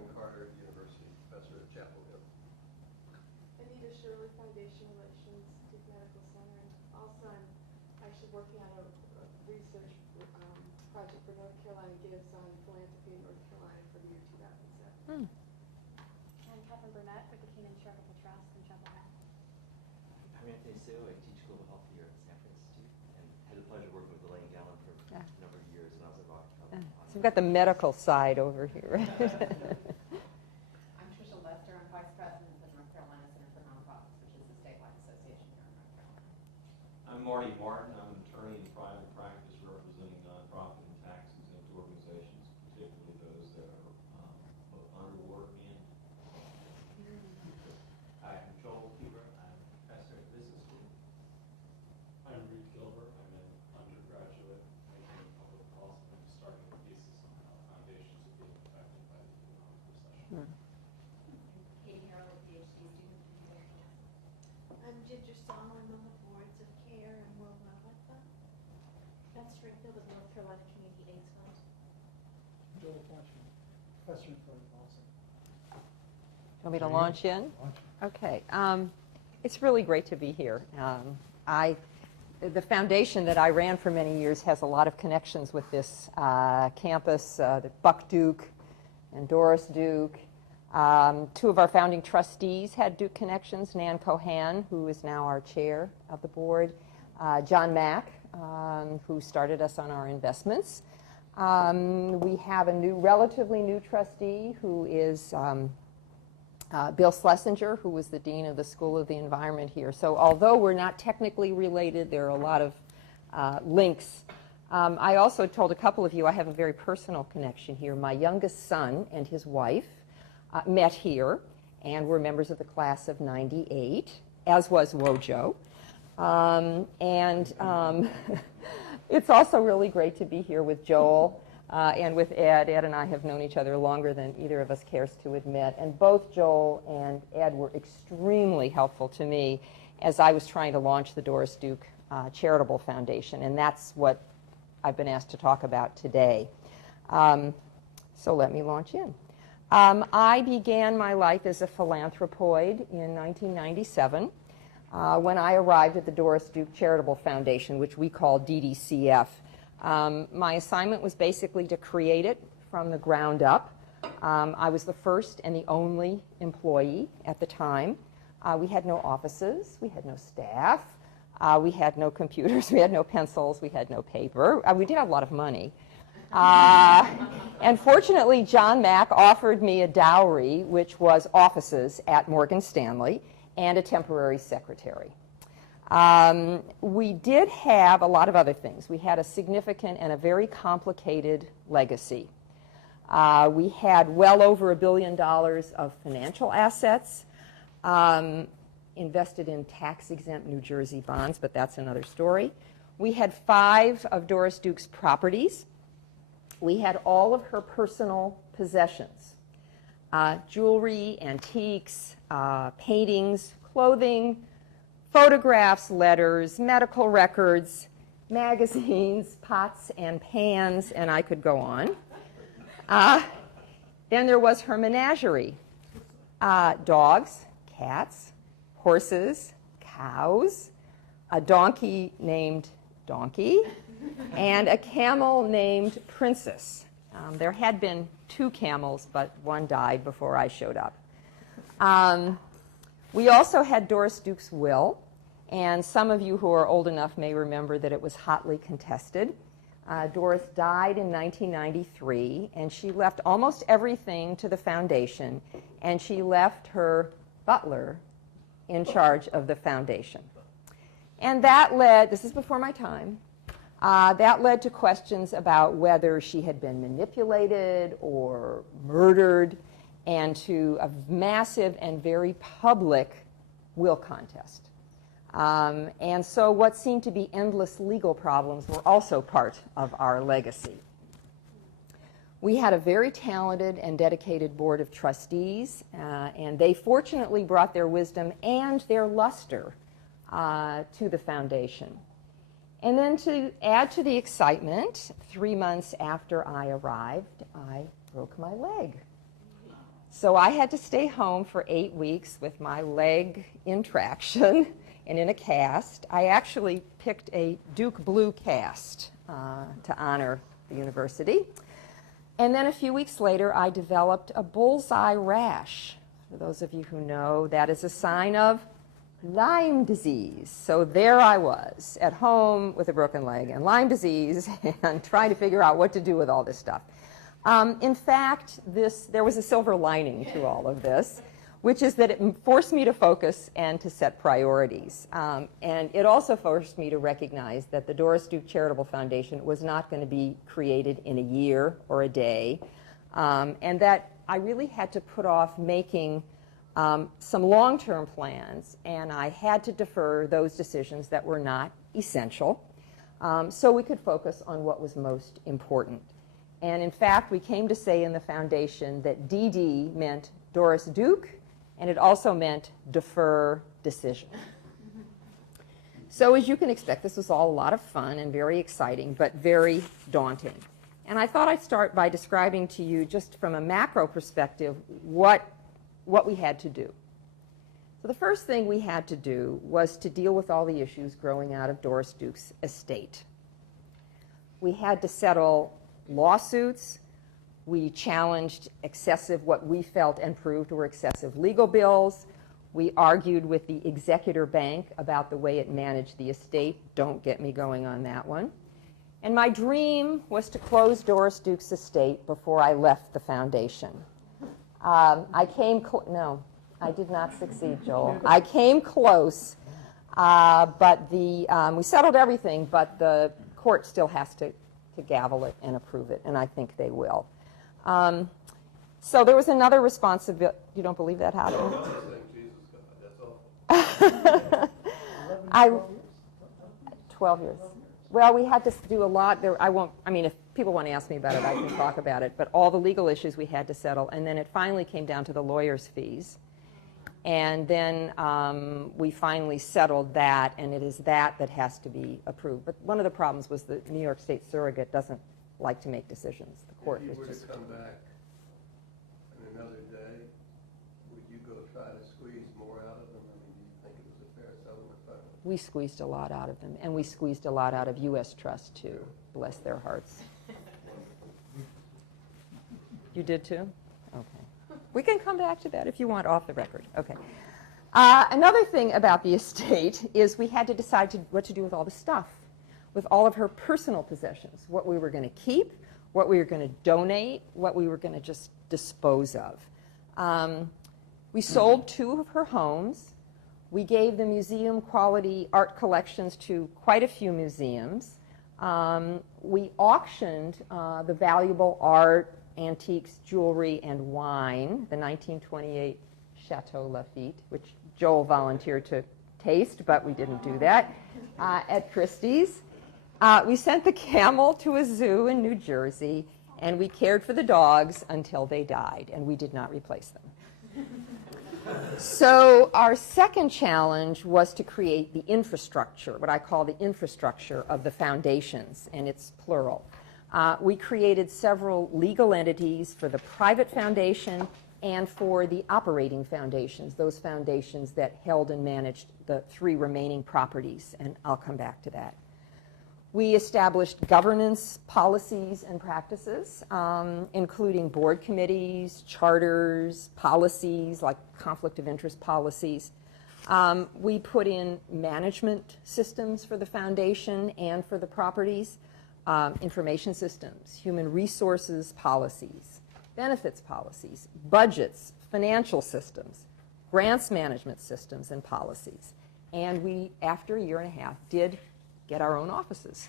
Carter University, professor at Chapel Hill. Anita Shirley, Foundation Relations, Duke Medical Center, and also I'm actually working on a research project for North Carolina Gives on philanthropy in North Carolina for the year 2007. I'm Catherine Burnett with the Keenan Charitable Trust in Chapel Hill. I'm Anthony Sue. I teach global health here at Stanford Institute and had the pleasure of working with Elaine Gallen for a number of years when I was at Rockefeller. So we've got the medical side over here. I'm Tricia Lester. I'm Vice President of the North Carolina Center for Nonprofits, which is a statewide association here in North Carolina. I'm Marty Martin. I'm an attorney in private practice representing nonprofit and tax-exempt organizations, particularly those that are both underwater and. Hi, I'm Joel Huber. I'm a professor at business school. I'm Reed Gilbert. I'm an undergraduate majoring in public policy. I'm starting a thesis on how foundations are being affected by the economic recession. Katie Harrell, PhD student at the University. I'm Ginger Song. I'm on the boards of CARE and World Wildlife Fund. Beth Stringfield with North Carolina Community AIDS Fund. Joel Fletcher, professor in public policy. Want me to launch in? Okay. It's really great to be here. The foundation that I ran for many years has a lot of connections with this campus, Buck Duke and Doris Duke. Two of our founding trustees had Duke connections, Nan Cohan, who is now our chair of the board, John Mack, who started us on our investments. We have a relatively new trustee who is Bill Schlesinger, who was the dean of the School of the Environment here. So although we're not technically related, there are a lot of links. I also told a couple of you I have a very personal connection here. My youngest son and his wife met here and were members of the class of '98, as was Wojo. It's also really great to be here with Joel and with Ed. Ed and I have known each other longer than either of us cares to admit. And both Joel and Ed were extremely helpful to me as I was trying to launch the Doris Duke Charitable Foundation. And that's what I've been asked to talk about today. So let me launch in. I began my life as a philanthropoid in 1997 when I arrived at the Doris Duke Charitable Foundation, which we call DDCF. My assignment was basically to create it from the ground up. I was the first and the only employee at the time. We had no offices. We had no staff. We had no computers. We had no pencils. We had no paper. We did have a lot of money. And fortunately, John Mack offered me a dowry, which was offices at Morgan Stanley and a temporary secretary. We did have a lot of other things. We had a significant and a very complicated legacy. We had well over $1 billion of financial assets invested in tax-exempt New Jersey bonds, but that's another story. We had 5 of Doris Duke's properties. We had all of her personal possessions, jewelry, antiques, paintings, clothing, photographs, letters, medical records, magazines, pots and pans, and I could go on. Then there was her menagerie, dogs, cats, horses, cows, a donkey named Donkey, and a camel named Princess. There had been 2 camels, but one died before I showed up. We also had Doris Duke's will, and some of you who are old enough may remember that it was hotly contested. Doris died in 1993, and she left almost everything to the foundation, and she left her butler in charge of the foundation. And that led, this is before my time, that led to questions about whether she had been manipulated or murdered, and to a massive and very public will contest. And so what seemed to be endless legal problems were also part of our legacy. We had a very talented and dedicated board of trustees, and they fortunately brought their wisdom and their luster to the foundation. And then to add to the excitement, 3 months after I arrived, I broke my leg. So I had to stay home for 8 weeks with my leg in traction and in a cast. I actually picked a Duke blue cast to honor the university. And then a few weeks later, I developed a bullseye rash. For those of you who know, that is a sign of Lyme disease. So there I was at home with a broken leg and Lyme disease and trying to figure out what to do with all this stuff. In fact, there was a silver lining to all of this, which is that it forced me to focus and to set priorities. And it also forced me to recognize that the Doris Duke Charitable Foundation was not going to be created in a year or a day, and that I really had to put off making some long-term plans, and I had to defer those decisions that were not essential so we could focus on what was most important. And in fact, we came to say in the foundation that DD meant Doris Duke, and it also meant defer decision. So as you can expect, this was all a lot of fun and very exciting, but very daunting. And I thought I'd start by describing to you, just from a macro perspective, what we had to do. So the first thing we had to do was to deal with all the issues growing out of Doris Duke's estate. We had to settle lawsuits. We challenged what we felt and proved were excessive legal bills. We argued with the executor bank about the way it managed the estate. Don't get me going on that one. And my dream was to close Doris Duke's estate before I left the foundation. No, I did not succeed, Joel. I came close, but we settled everything, but the court still has to gavel it and approve it, and I think they will. So there was another responsibility. You don't believe that, Howard? That's all. 12 years. Well, we had to do a lot. If people want to ask me about it, I can talk about it. But all the legal issues we had to settle. And then it finally came down to the lawyer's fees. And then we finally settled that, and it is that has to be approved. But one of the problems was the New York State surrogate doesn't like to make decisions. The court If you was were just... to come back in another day, would you go try to squeeze more out of them? I mean, do you think it was a fair settlement finally? We squeezed a lot out of them, and we squeezed a lot out of U.S. Trust, too. Bless their hearts. You did, too? Okay. We can come back to that if you want off the record. Okay. Another thing about the estate is we had to decide what to do with all the stuff, with all of her personal possessions, what we were going to keep, what we were going to donate, what we were going to just dispose of. We sold 2 of her homes. We gave the museum-quality art collections to quite a few museums. We auctioned the valuable art, antiques, jewelry, and wine, the 1928 Chateau Lafite, which Joel volunteered to taste, but we didn't do that, at Christie's. We sent the camel to a zoo in New Jersey, and we cared for the dogs until they died, and we did not replace them. So our second challenge was to create the infrastructure, what I call the infrastructure of the foundations, and it's plural. We created several legal entities for the private foundation and for the operating foundations, those foundations that held and managed the 3 remaining properties, and I'll come back to that. We established governance policies and practices, including board committees, charters, policies like conflict of interest policies. We put in management systems for the foundation and for the properties, information systems, human resources policies, benefits policies, budgets, financial systems, grants management systems and policies. And we, after a year and a half, did get our own offices.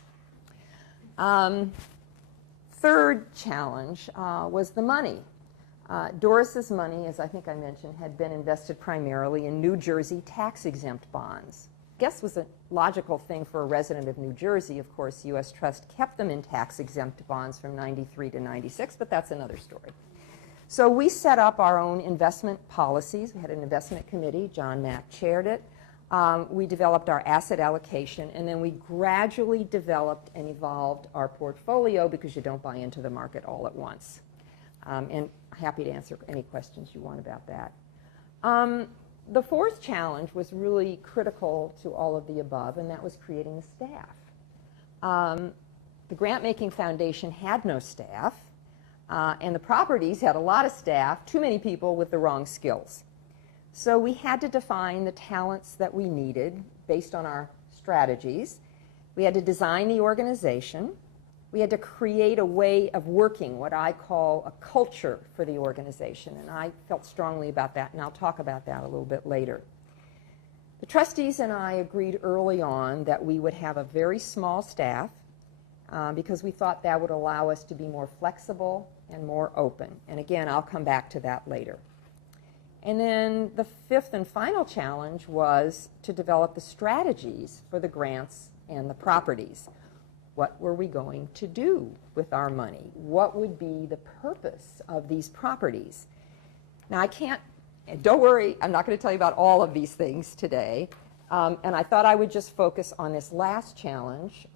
Third challenge was the money. Doris's money, as I think I mentioned, had been invested primarily in New Jersey tax-exempt bonds. I guess was a logical thing for a resident of New Jersey. Of course, U.S. Trust kept them in tax-exempt bonds from 93 to 96, but that's another story. So we set up our own investment policies. We had an investment committee. John Mack chaired it. We developed our asset allocation, and then we gradually developed and evolved our portfolio because you don't buy into the market all at once. And happy to answer any questions you want about that. The fourth challenge was really critical to all of the above, and that was creating a staff. The grant-making foundation had no staff, and the properties had a lot of staff, too many people with the wrong skills. So we had to define the talents that we needed based on our strategies. We had to design the organization. We had to create a way of working, what I call a culture for the organization, and I felt strongly about that, and I'll talk about that a little bit later. The trustees and I agreed early on that we would have a very small staff because we thought that would allow us to be more flexible and more open. And again, I'll come back to that later. And then the fifth and final challenge was to develop the strategies for the grants and the properties. What were we going to do with our money? What would be the purpose of these properties? Now, I can't, don't worry, I'm not going to tell you about all of these things today. And I thought I would just focus on this last challenge,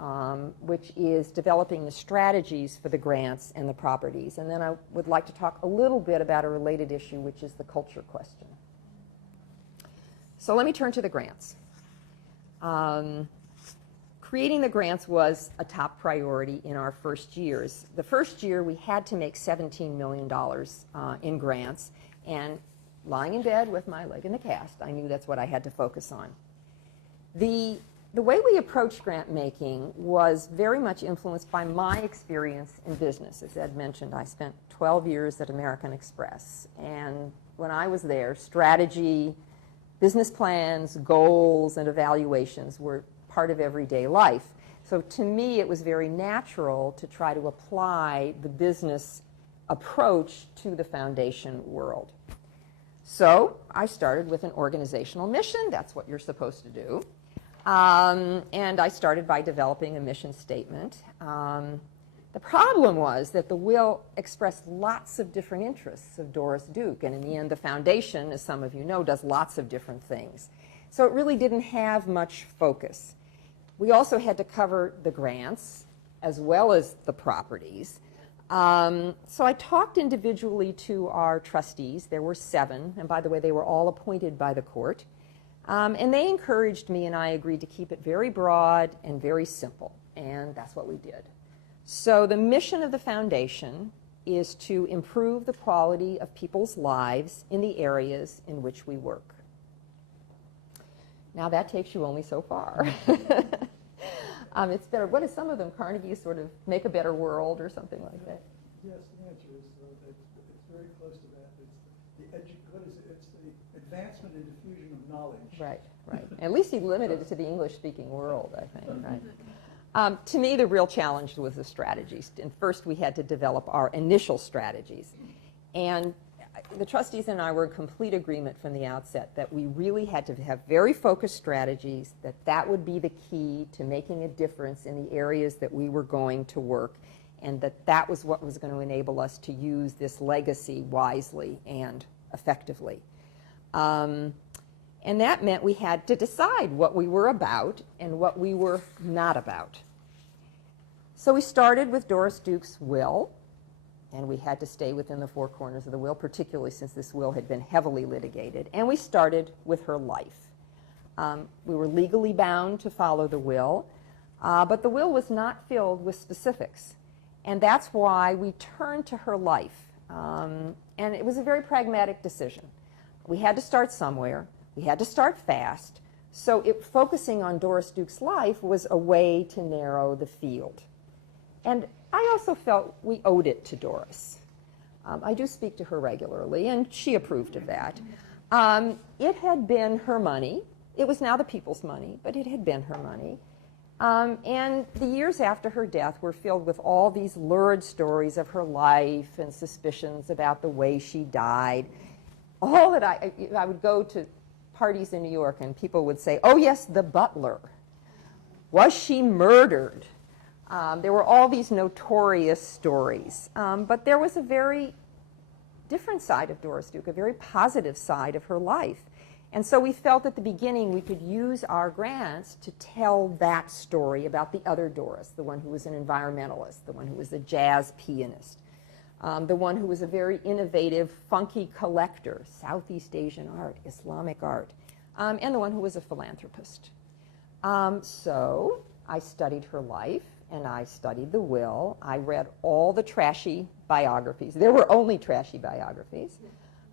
which is developing the strategies for the grants and the properties. And then I would like to talk a little bit about a related issue, which is the culture question. So let me turn to the grants. Creating the grants was a top priority in our first years. The first year, we had to make $17 million in grants, and lying in bed with my leg in the cast, I knew that's what I had to focus on. The way we approached grant making was very much influenced by my experience in business. As Ed mentioned, I spent 12 years at American Express, and when I was there, strategy, business plans, goals, and evaluations were part of everyday life. So to me, it was very natural to try to apply the business approach to the foundation world. So I started with an organizational mission. That's what you're supposed to do. And I started by developing a mission statement. The problem was that the will expressed lots of different interests of Doris Duke, and in the end, the foundation, as some of you know, does lots of different things. So it really didn't have much focus. We also had to cover the grants as well as the properties. So I talked individually to our trustees. There were 7, and by the way, they were all appointed by the court. And they encouraged me, and I agreed to keep it very broad and very simple, and that's what we did. So the mission of the foundation is to improve the quality of people's lives in the areas in which we work. Now that takes you only so far. It's better. What is some of them? Carnegie sort of make a better world or something like that? Yes, the answer is it's very close to that. It's the advancement and diffusion of knowledge. Right, right. At least he limited it to the English-speaking world, I think, right? To me, the real challenge was the strategies. And first, we had to develop our initial strategies. And the trustees and I were in complete agreement from the outset that we really had to have very focused strategies, that would be the key to making a difference in the areas that we were going to work, and that was what was going to enable us to use this legacy wisely and effectively. And that meant we had to decide what we were about and what we were not about. So we started with Doris Duke's will, and we had to stay within the 4 corners of the will, particularly since this will had been heavily litigated. And we started with her life. We were legally bound to follow the will, but the will was not filled with specifics. And that's why we turned to her life. And it was a very pragmatic decision. We had to start somewhere. We had to start fast. So focusing on Doris Duke's life was a way to narrow the field. And I also felt we owed it to Doris. I do speak to her regularly, and she approved of that. It had been her money. It was now the people's money, but it had been her money. And the years after her death were filled with all these lurid stories of her life and suspicions about the way she died. All that I would go to parties in New York, and people would say, oh, yes, the butler. Was she murdered? There were all these notorious stories. But there was a very different side of Doris Duke, a very positive side of her life. And so we felt at the beginning we could use our grants to tell that story about the other Doris, the one who was an environmentalist, the one who was a jazz pianist. the one who was a very innovative, funky collector, Southeast Asian art, Islamic art, and the one who was a philanthropist. So I studied her life, and I studied the will. I read all the trashy biographies. There were only trashy biographies.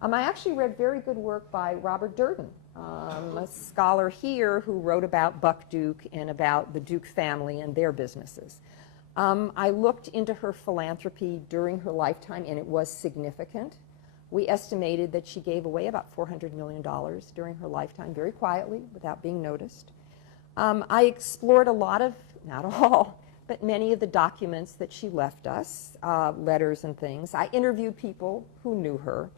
I actually read very good work by Robert Durden, a scholar here who wrote about Buck Duke and about the Duke family and their businesses. I looked into her philanthropy during her lifetime, and it was significant. We estimated that she gave away about $400 million during her lifetime, very quietly, without being noticed. I explored a lot of, not all, but many of the documents that she left us, letters and things. I interviewed people who knew her.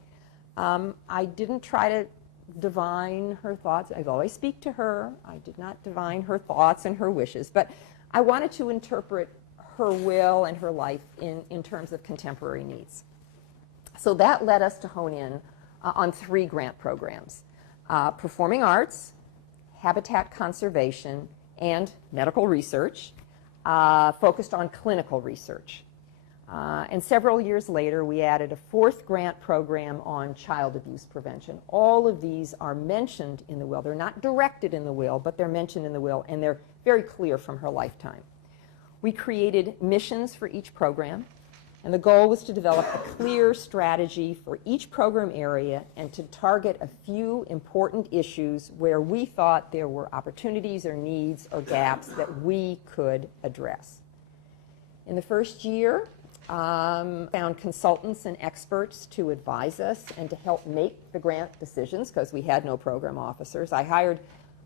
I didn't try to divine her thoughts. I've always speak to her. I did not divine her thoughts and her wishes, but I wanted to interpret her will and her life in terms of contemporary needs. So that led us to hone in on 3 grant programs: performing arts, habitat conservation, and medical research, focused on clinical research. And several years later, we added a 4th grant program on child abuse prevention. All of these are mentioned in the will. They're not directed in the will, but they're mentioned in the will, and they're very clear from her lifetime. We created missions for each program, and the goal was to develop a clear strategy for each program area and to target a few important issues where we thought there were opportunities or needs or gaps that we could address. In the first year, found consultants and experts to advise us and to help make the grant decisions because we had no program officers. I hired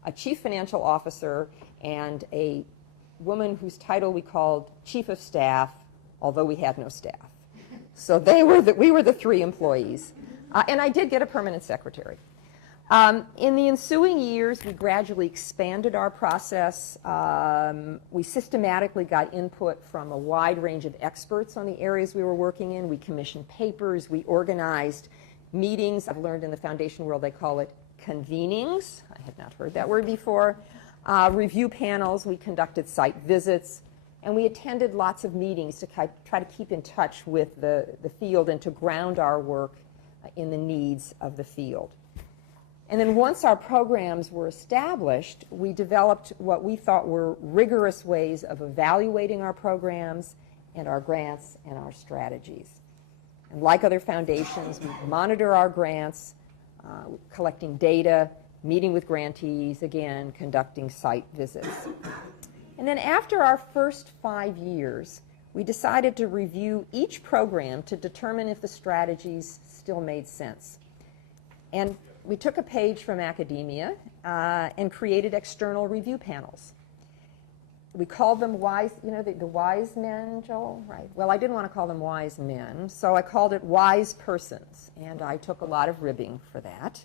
a chief financial officer and a woman whose title we called chief of staff, although we had no staff. So we were the 3 employees. And I did get a permanent secretary. In the ensuing years, we gradually expanded our process. We systematically got input from a wide range of experts on the areas we were working in. We commissioned papers. We organized meetings. I've learned in the foundation world they call it convenings. I had not heard that word before. Review panels. We conducted site visits. And we attended lots of meetings to try to keep in touch with the field and to ground our work in the needs of the field. And then once our programs were established, we developed what we thought were rigorous ways of evaluating our programs and our grants and our strategies. And like other foundations, we monitor our grants, collecting data, meeting with grantees, again, conducting site visits. And then after our first 5 years, we decided to review each program to determine if the strategies still made sense. And we took a page from academia and created external review panels. We called them wise, the wise men, Joel, right? Well, I didn't want to call them wise men, so I called it wise persons, and I took a lot of ribbing for that.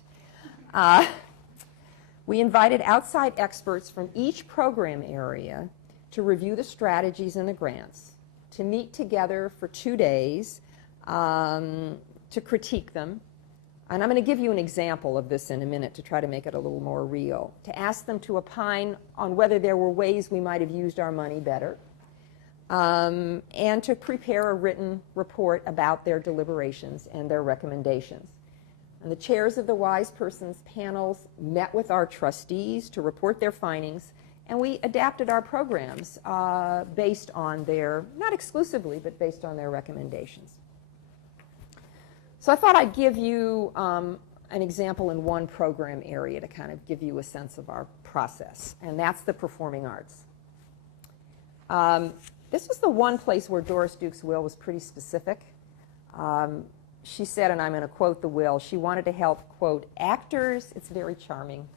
We invited outside experts from each program area to review the strategies and the grants, to meet together for 2 days, to critique them. And I'm going to give you an example of this in a minute to try to make it a little more real. To ask them to opine on whether there were ways we might have used our money better, and to prepare a written report about their deliberations and their recommendations. And the chairs of the wise persons panels met with our trustees to report their findings, and we adapted our programs based on their, not exclusively, but based on their recommendations. So I thought I'd give you an example in one program area to kind of give you a sense of our process, and that's the performing arts. This was the one place where Doris Duke's will was pretty specific. She said, and I'm going to quote the will, she wanted to help, quote, actors, it's very charming,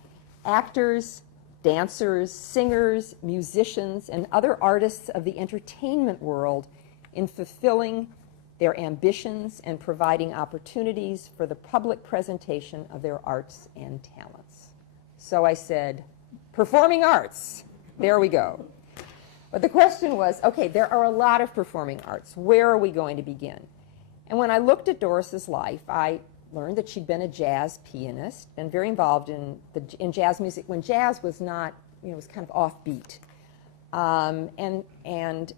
actors, dancers, singers, musicians, and other artists of the entertainment world in fulfilling their ambitions and providing opportunities for the public presentation of their arts and talents. So I said, performing arts, there we go. But the question was, okay, there are a lot of performing arts. Where are we going to begin? And when I looked at Doris's life, I learned that she'd been a jazz pianist, been very involved in jazz music when jazz was not, was kind of offbeat. And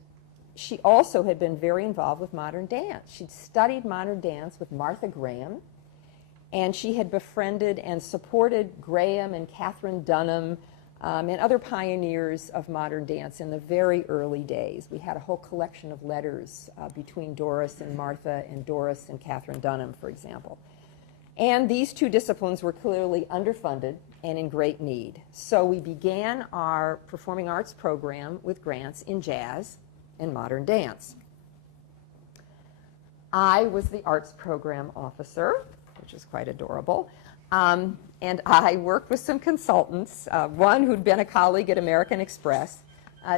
she also had been very involved with modern dance. She'd studied modern dance with Martha Graham, and she had befriended and supported Graham and Catherine Dunham and other pioneers of modern dance in the very early days. We had a whole collection of letters between Doris and Martha and Doris and Catherine Dunham, for example. And these two disciplines were clearly underfunded and in great need. So we began our performing arts program with grants in jazz and modern dance. I was the arts program officer, which is quite adorable. And I worked with some consultants, one who'd been a colleague at American Express,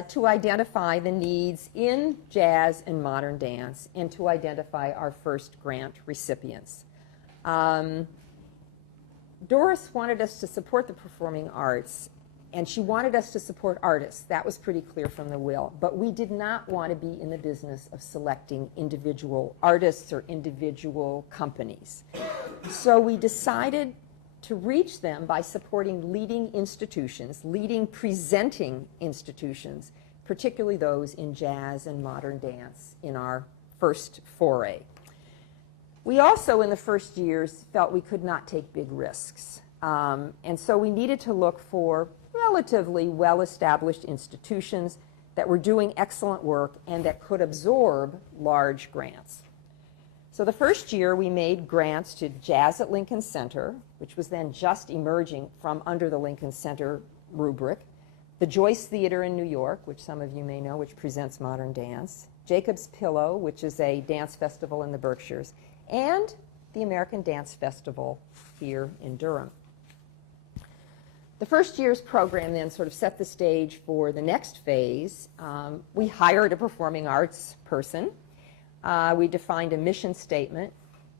to identify the needs in jazz and modern dance and to identify our first grant recipients. Doris wanted us to support the performing arts, and she wanted us to support artists. That was pretty clear from the will. But we did not want to be in the business of selecting individual artists or individual companies. So we decided to reach them by supporting leading institutions, leading presenting institutions, particularly those in jazz and modern dance in our first foray. We also, in the first years, felt we could not take big risks. And so we needed to look for relatively well-established institutions that were doing excellent work and that could absorb large grants. So the first year we made grants to Jazz at Lincoln Center, which was then just emerging from under the Lincoln Center rubric, the Joyce Theater in New York, which some of you may know, which presents modern dance, Jacob's Pillow, which is a dance festival in the Berkshires, and the American Dance Festival here in Durham. The first year's program then sort of set the stage for the next phase. We hired a performing arts person. We defined a mission statement,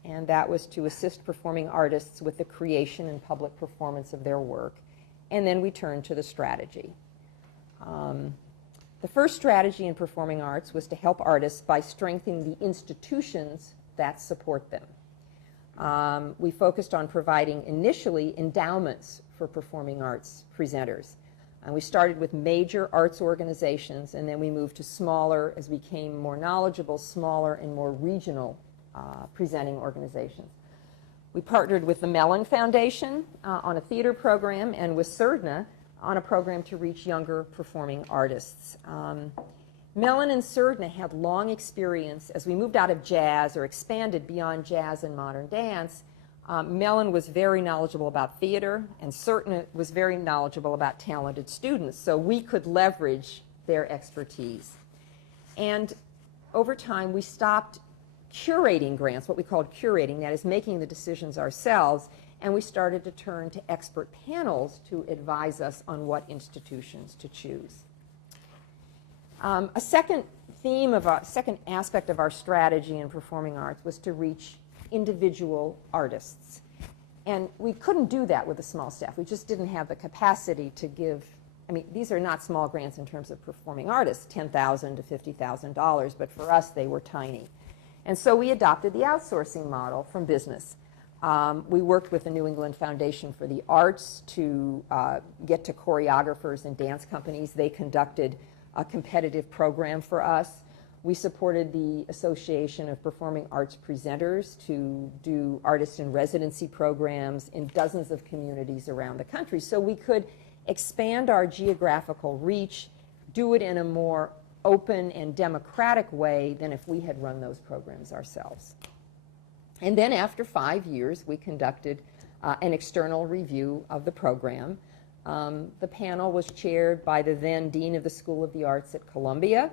and that was to assist performing artists with the creation and public performance of their work. And then we turned to the strategy. The first strategy in performing arts was to help artists by strengthening the institutions that support them. We focused on providing initially endowments for performing arts presenters. We started with major arts organizations, and then we moved to smaller, as we became more knowledgeable, smaller and more regional presenting organizations. We partnered with the Mellon Foundation on a theater program and with CERDNA on a program to reach younger performing artists. Mellon and CERDNA had long experience as we moved out of jazz or expanded beyond jazz and modern dance. Mellon was very knowledgeable about theater, and CERDNA was very knowledgeable about talented students, so we could leverage their expertise. And over time, we stopped curating grants, what we called curating, that is making the decisions ourselves, and we started to turn to expert panels to advise us on what institutions to choose. A second aspect of our strategy in performing arts was to reach individual artists. And we couldn't do that with a small staff. We just didn't have the capacity to give, I mean, these are not small grants in terms of performing artists, $10,000 to $50,000, but for us they were tiny. And so we adopted the outsourcing model from business. We worked with the New England Foundation for the Arts to get to choreographers and dance companies. They conducted a competitive program for us. We supported the Association of Performing Arts Presenters to do artist in residency programs in dozens of communities around the country. So we could expand our geographical reach, do it in a more open and democratic way than if we had run those programs ourselves. And then after 5 years, we conducted an external review of the program. The panel was chaired by the then Dean of the School of the Arts at Columbia.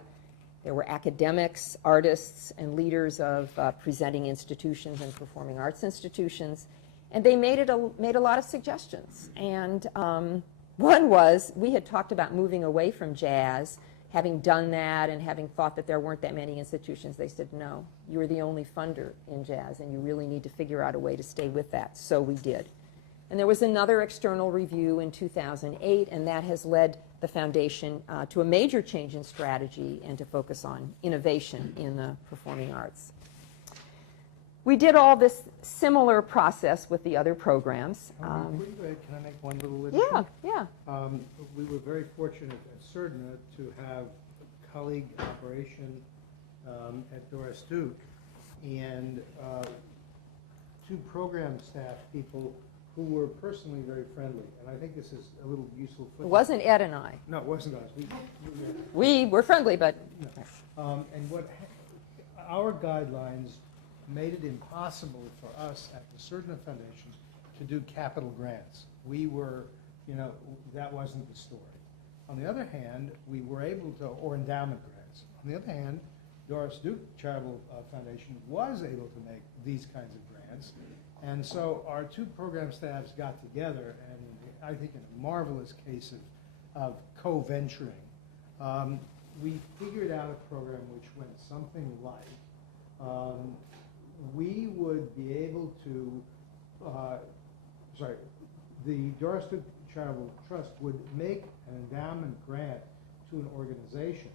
There were academics, artists, and leaders of presenting institutions and performing arts institutions. And they made a lot of suggestions. And one was, we had talked about moving away from jazz. Having done that and having thought that there weren't that many institutions, they said, no, you're the only funder in jazz, and you really need to figure out a way to stay with that. So we did. And there was another external review in 2008, and that has led the foundation to a major change in strategy and to focus on innovation in the performing arts. We did all this similar process with the other programs. Before you go ahead, can I make one little addition? Yeah. We were very fortunate at CERDNA to have colleague operation at Doris Duke, and two program staff people who were personally very friendly. And I think this is a little useful It footnote. wasn't Ed and I. No, it wasn't us. We were friendly, but And our guidelines made it impossible for us at the Certain Foundation to do capital grants. We were, that wasn't the story. On the other hand, we were able to, or endowment grants. On the other hand, Doris Duke Charitable Foundation was able to make these kinds of grants. And so our two program staffs got together, and I think in a marvelous case of co-venturing, we figured out a program which went something like, we would be able to, the Doris Duke Charitable Trust would make an endowment grant to an organization.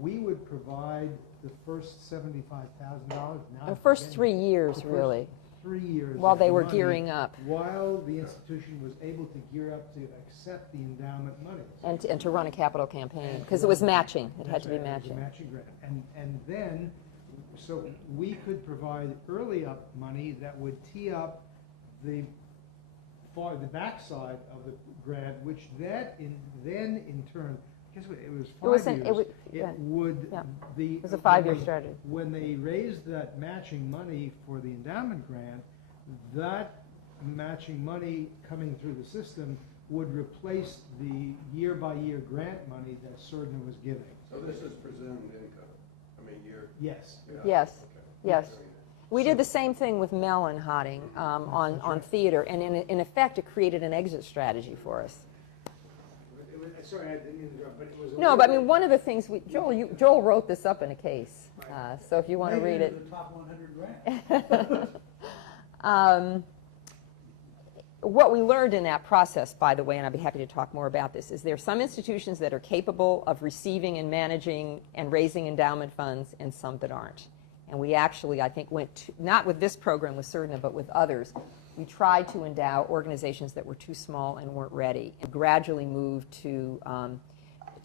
We would provide the first $75,000. the first 3 years, really, 3 years. while of they the were money, gearing up. While the institution was able to gear up to accept the endowment money. And to run a capital campaign, because it was matching. It had to be That's right, it was matching. a matching grant. And then, so we could provide early up money that would tee up the backside of the grant, which then in turn, guess what, it was 5 years. It was a 5-year strategy. When they raised that matching money for the endowment grant, that matching money coming through the system would replace the year-by-year grant money that Certain was giving. So this is presumed income? I mean, you're... Yes. Yes, Okay. yes. We did the same thing with Mel and Hotting on theater, and in effect, it created an exit strategy for us. Sorry, I didn't mean to interrupt, but it was... No, but I mean, one of the things, Joel wrote this up in a case, so if you want to read Maybe it. the top 100 grants. What we learned in that process, by the way, and I'd be happy to talk more about this, is there are some institutions that are capable of receiving and managing and raising endowment funds and some that aren't. And we actually, I think, not with this program with Certain, but with others, we tried to endow organizations that were too small and weren't ready, and gradually moved to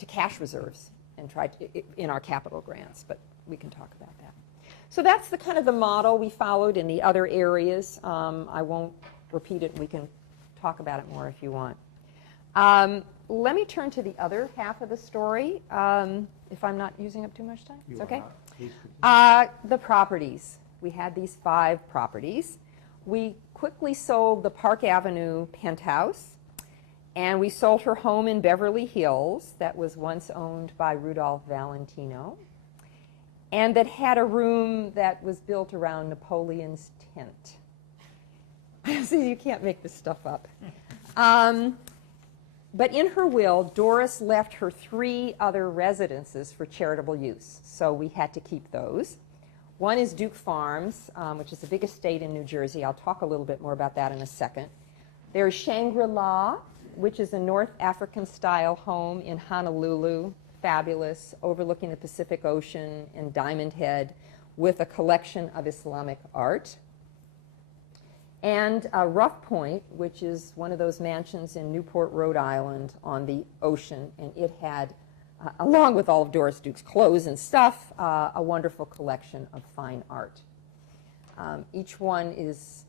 cash reserves and tried in our capital grants, but we can talk about that. So that's the kind of the model we followed in the other areas. I won't repeat it. We can talk about it more if you want. Let me turn to the other half of the story, if I'm not using up too much time. It's okay? The properties. We had these 5 properties. We quickly sold the Park Avenue penthouse, and we sold her home in Beverly Hills that was once owned by Rudolph Valentino, and that had a room that was built around Napoleon's tent. So you can't make this stuff up. But in her will, Doris left her 3 other residences for charitable use, so we had to keep those. One is Duke Farms, which is the biggest estate in New Jersey. I'll talk a little bit more about that in a second. There's Shangri-La, which is a North African-style home in Honolulu, fabulous, overlooking the Pacific Ocean and Diamond Head, with a collection of Islamic art. And Rough Point, which is one of those mansions in Newport, Rhode Island on the ocean, and it had, along with all of Doris Duke's clothes and stuff, a wonderful collection of fine art. Each one is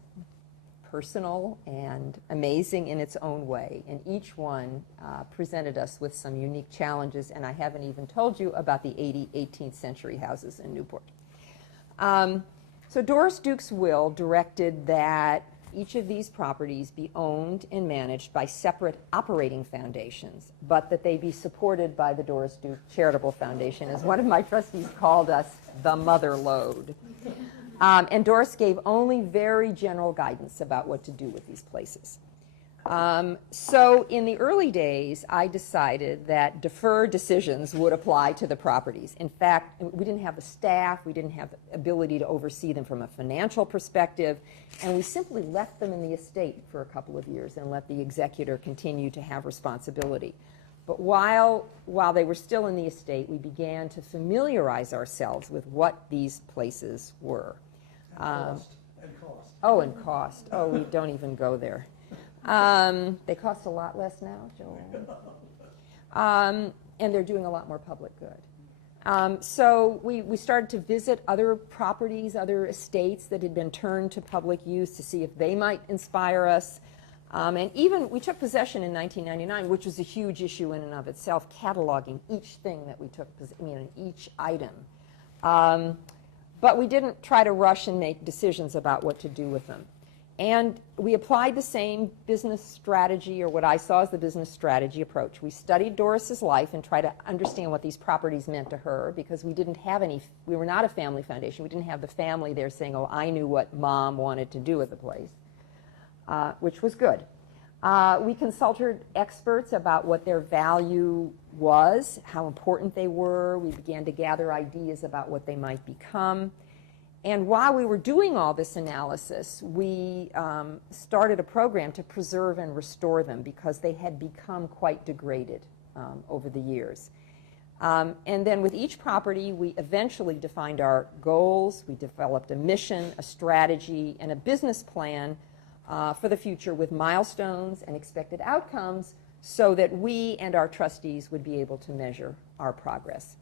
personal and amazing in its own way, and each one presented us with some unique challenges, and I haven't even told you about the 18th century houses in Newport. So Doris Duke's will directed that each of these properties be owned and managed by separate operating foundations, but that they be supported by the Doris Duke Charitable Foundation, as one of my trustees called us, the mother lode. And Doris gave only very general guidance about what to do with these places. So in the early days, I decided that deferred decisions would apply to the properties. In fact, we didn't have the staff, we didn't have the ability to oversee them from a financial perspective, and we simply left them in the estate for a couple of years and let the executor continue to have responsibility. But while they were still in the estate, we began to familiarize ourselves with what these places were. And cost. Oh, and cost. Oh, we don't even go there. They cost a lot less now, Joel. and they're doing a lot more public good. So we started to visit other properties, other estates that had been turned to public use to see if they might inspire us. And even we took possession in 1999, which was a huge issue in and of itself, cataloging each thing that we took, each item. But we didn't try to rush and make decisions about what to do with them. And we applied the same business strategy, or what I saw as the business strategy approach. We studied Doris's life and tried to understand what these properties meant to her, because we didn't have any, we were not a family foundation. We didn't have the family there saying, oh, I knew what Mom wanted to do with the place. Which was good. We consulted experts about what their value was, how important they were. We began to gather ideas about what they might become. And while we were doing all this analysis, we started a program to preserve and restore them, because they had become quite degraded over the years. And then with each property, we eventually defined our goals. We developed a mission, a strategy, and a business plan for the future, with milestones and expected outcomes, so that we and our trustees would be able to measure our progress.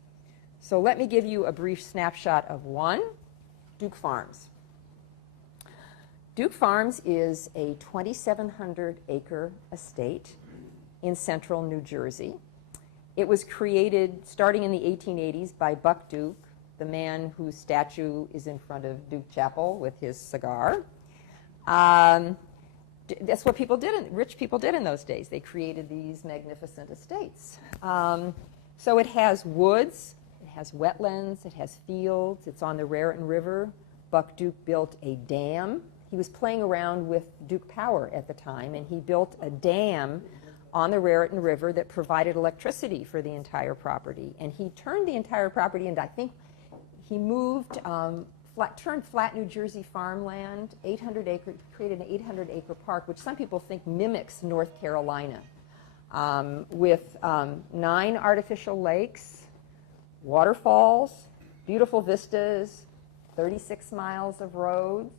So let me give you a brief snapshot of one, Duke Farms. Duke Farms is a 2,700-acre estate in central New Jersey. It was created starting in the 1880s by Buck Duke, the man whose statue is in front of Duke Chapel with his cigar. That's what people did, rich people did in those days. They created these magnificent estates. So it has woods, it has wetlands, it has fields, it's on the Raritan River. Buck Duke built a dam. He was playing around with Duke Power at the time, and he built a dam on the Raritan River that provided electricity for the entire property. And he turned the entire property into, I think, he moved, turned flat New Jersey farmland, 800-acre, created an 800-acre park, which some people think mimics North Carolina, with 9 artificial lakes, waterfalls, beautiful vistas, 36 miles of roads.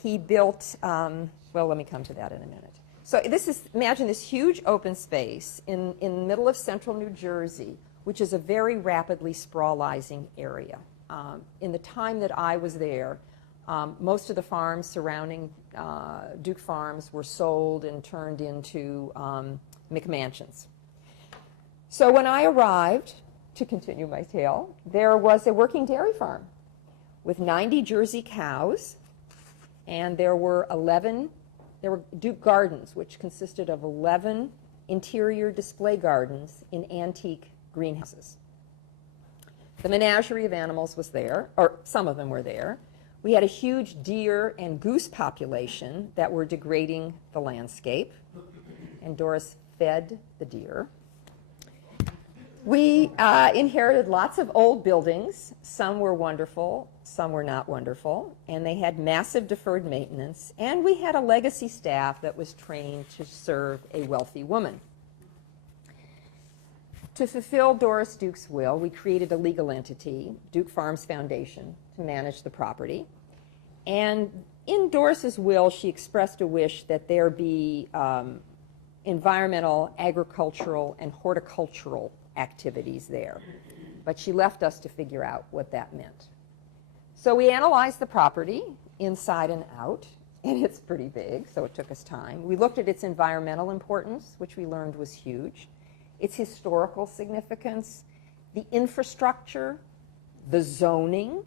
He built, well, let me come to that in a minute. So this is, imagine this huge open space in the middle of central New Jersey, which is a very rapidly sprawlizing area. In the time that I was there, most of the farms surrounding Duke Farms were sold and turned into McMansions. So when I arrived, to continue my tale, there was a working dairy farm with 90 Jersey cows, and there were Duke Gardens, which consisted of 11 interior display gardens in antique greenhouses. The menagerie of animals was there, or some of them were there. We had a huge deer and goose population that were degrading the landscape, and Doris fed the deer. We inherited lots of old buildings. Some were wonderful, some were not wonderful, and they had massive deferred maintenance, and we had a legacy staff that was trained to serve a wealthy woman. To fulfill Doris Duke's will, we created a legal entity, Duke Farms Foundation, to manage the property. And in Doris's will, she expressed a wish that there be environmental, agricultural, and horticultural activities there. But she left us to figure out what that meant. So we analyzed the property inside and out, and it's pretty big, so it took us time. We looked at its environmental importance, which we learned was huge, its historical significance, the infrastructure, the zoning.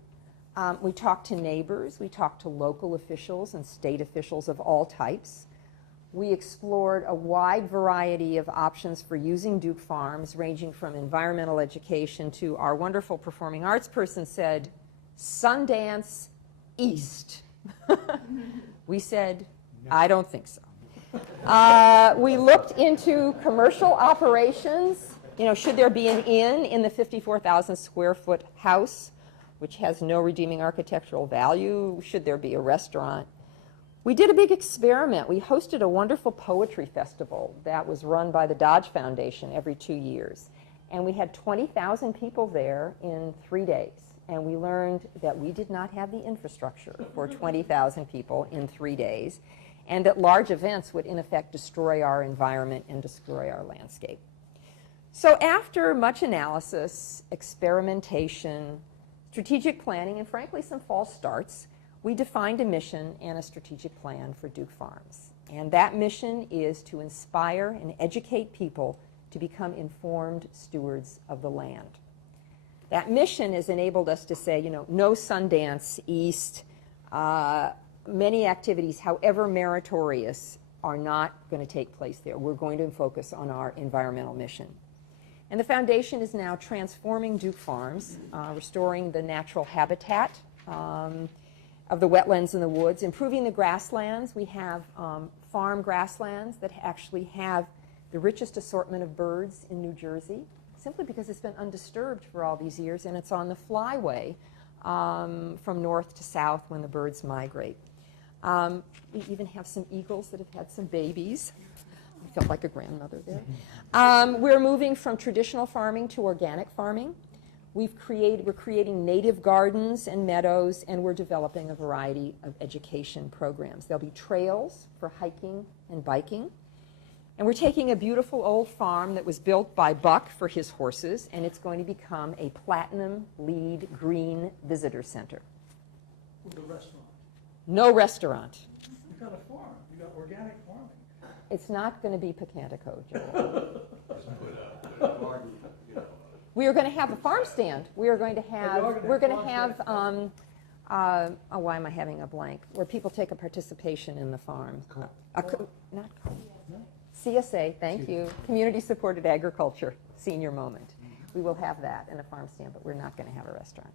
We talked to neighbors, we talked to local officials and state officials of all types. We explored a wide variety of options for using Duke Farms, ranging from environmental education to, our wonderful performing arts person said, Sundance East. We said, no. I don't think so. We looked into commercial operations. You know, should there be an inn in the 54,000 square foot house, which has no redeeming architectural value? Should there be a restaurant? We did a big experiment. We hosted a wonderful poetry festival that was run by the Dodge Foundation every 2 years. And we had 20,000 people there in 3 days. And we learned that we did not have the infrastructure for 20,000 people in 3 days, and that large events would, in effect, destroy our environment and destroy our landscape. So after much analysis, experimentation, strategic planning, and frankly some false starts, we defined a mission and a strategic plan for Duke Farms. And that mission is to inspire and educate people to become informed stewards of the land. That mission has enabled us to say, no Sundance East, many activities, however meritorious, are not going to take place there. We're going to focus on our environmental mission. And the foundation is now transforming Duke Farms, restoring the natural habitat of the wetlands and the woods, improving the grasslands. We have farm grasslands that actually have the richest assortment of birds in New Jersey, simply because it's been undisturbed for all these years, and it's on the flyway from north to south when the birds migrate. We even have some eagles that have had some babies. I felt like a grandmother there. We're moving from traditional farming to organic farming. We're creating native gardens and meadows, and we're developing a variety of education programs. There'll be trails for hiking and biking. And we're taking a beautiful old farm that was built by Buck for his horses, and it's going to become a platinum LEED green visitor center. With a restaurant. No restaurant. You got a farm. You got organic farming. It's not going to be Picantico, Joel. We are going to have a farm stand. We are going to have, why am I having a blank? Where people take a participation in the farm. Not CSA, thank you. Community Supported Agriculture, Senior Moment. We will have that in a farm stand, but we're not going to have a restaurant.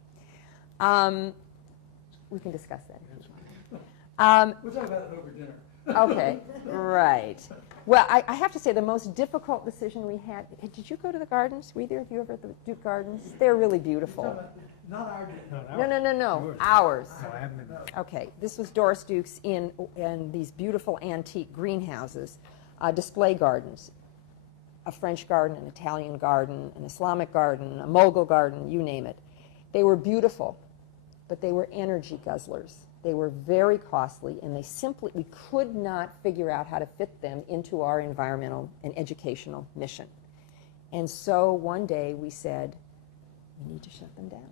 We can discuss that if you want. We'll talk about it over dinner. Okay, right. Well, I have to say the most difficult decision we had, did you go to the gardens? Were either of you ever at the Duke Gardens? They're really beautiful. Not our No, ours. No, I haven't been. Okay, this was Doris Duke's in these beautiful antique greenhouses, display gardens, a French garden, an Italian garden, an Islamic garden, a Mughal garden, you name it. They were beautiful, but they were energy guzzlers. They were very costly, and we could not figure out how to fit them into our environmental and educational mission. And so one day we said, we need to shut them down.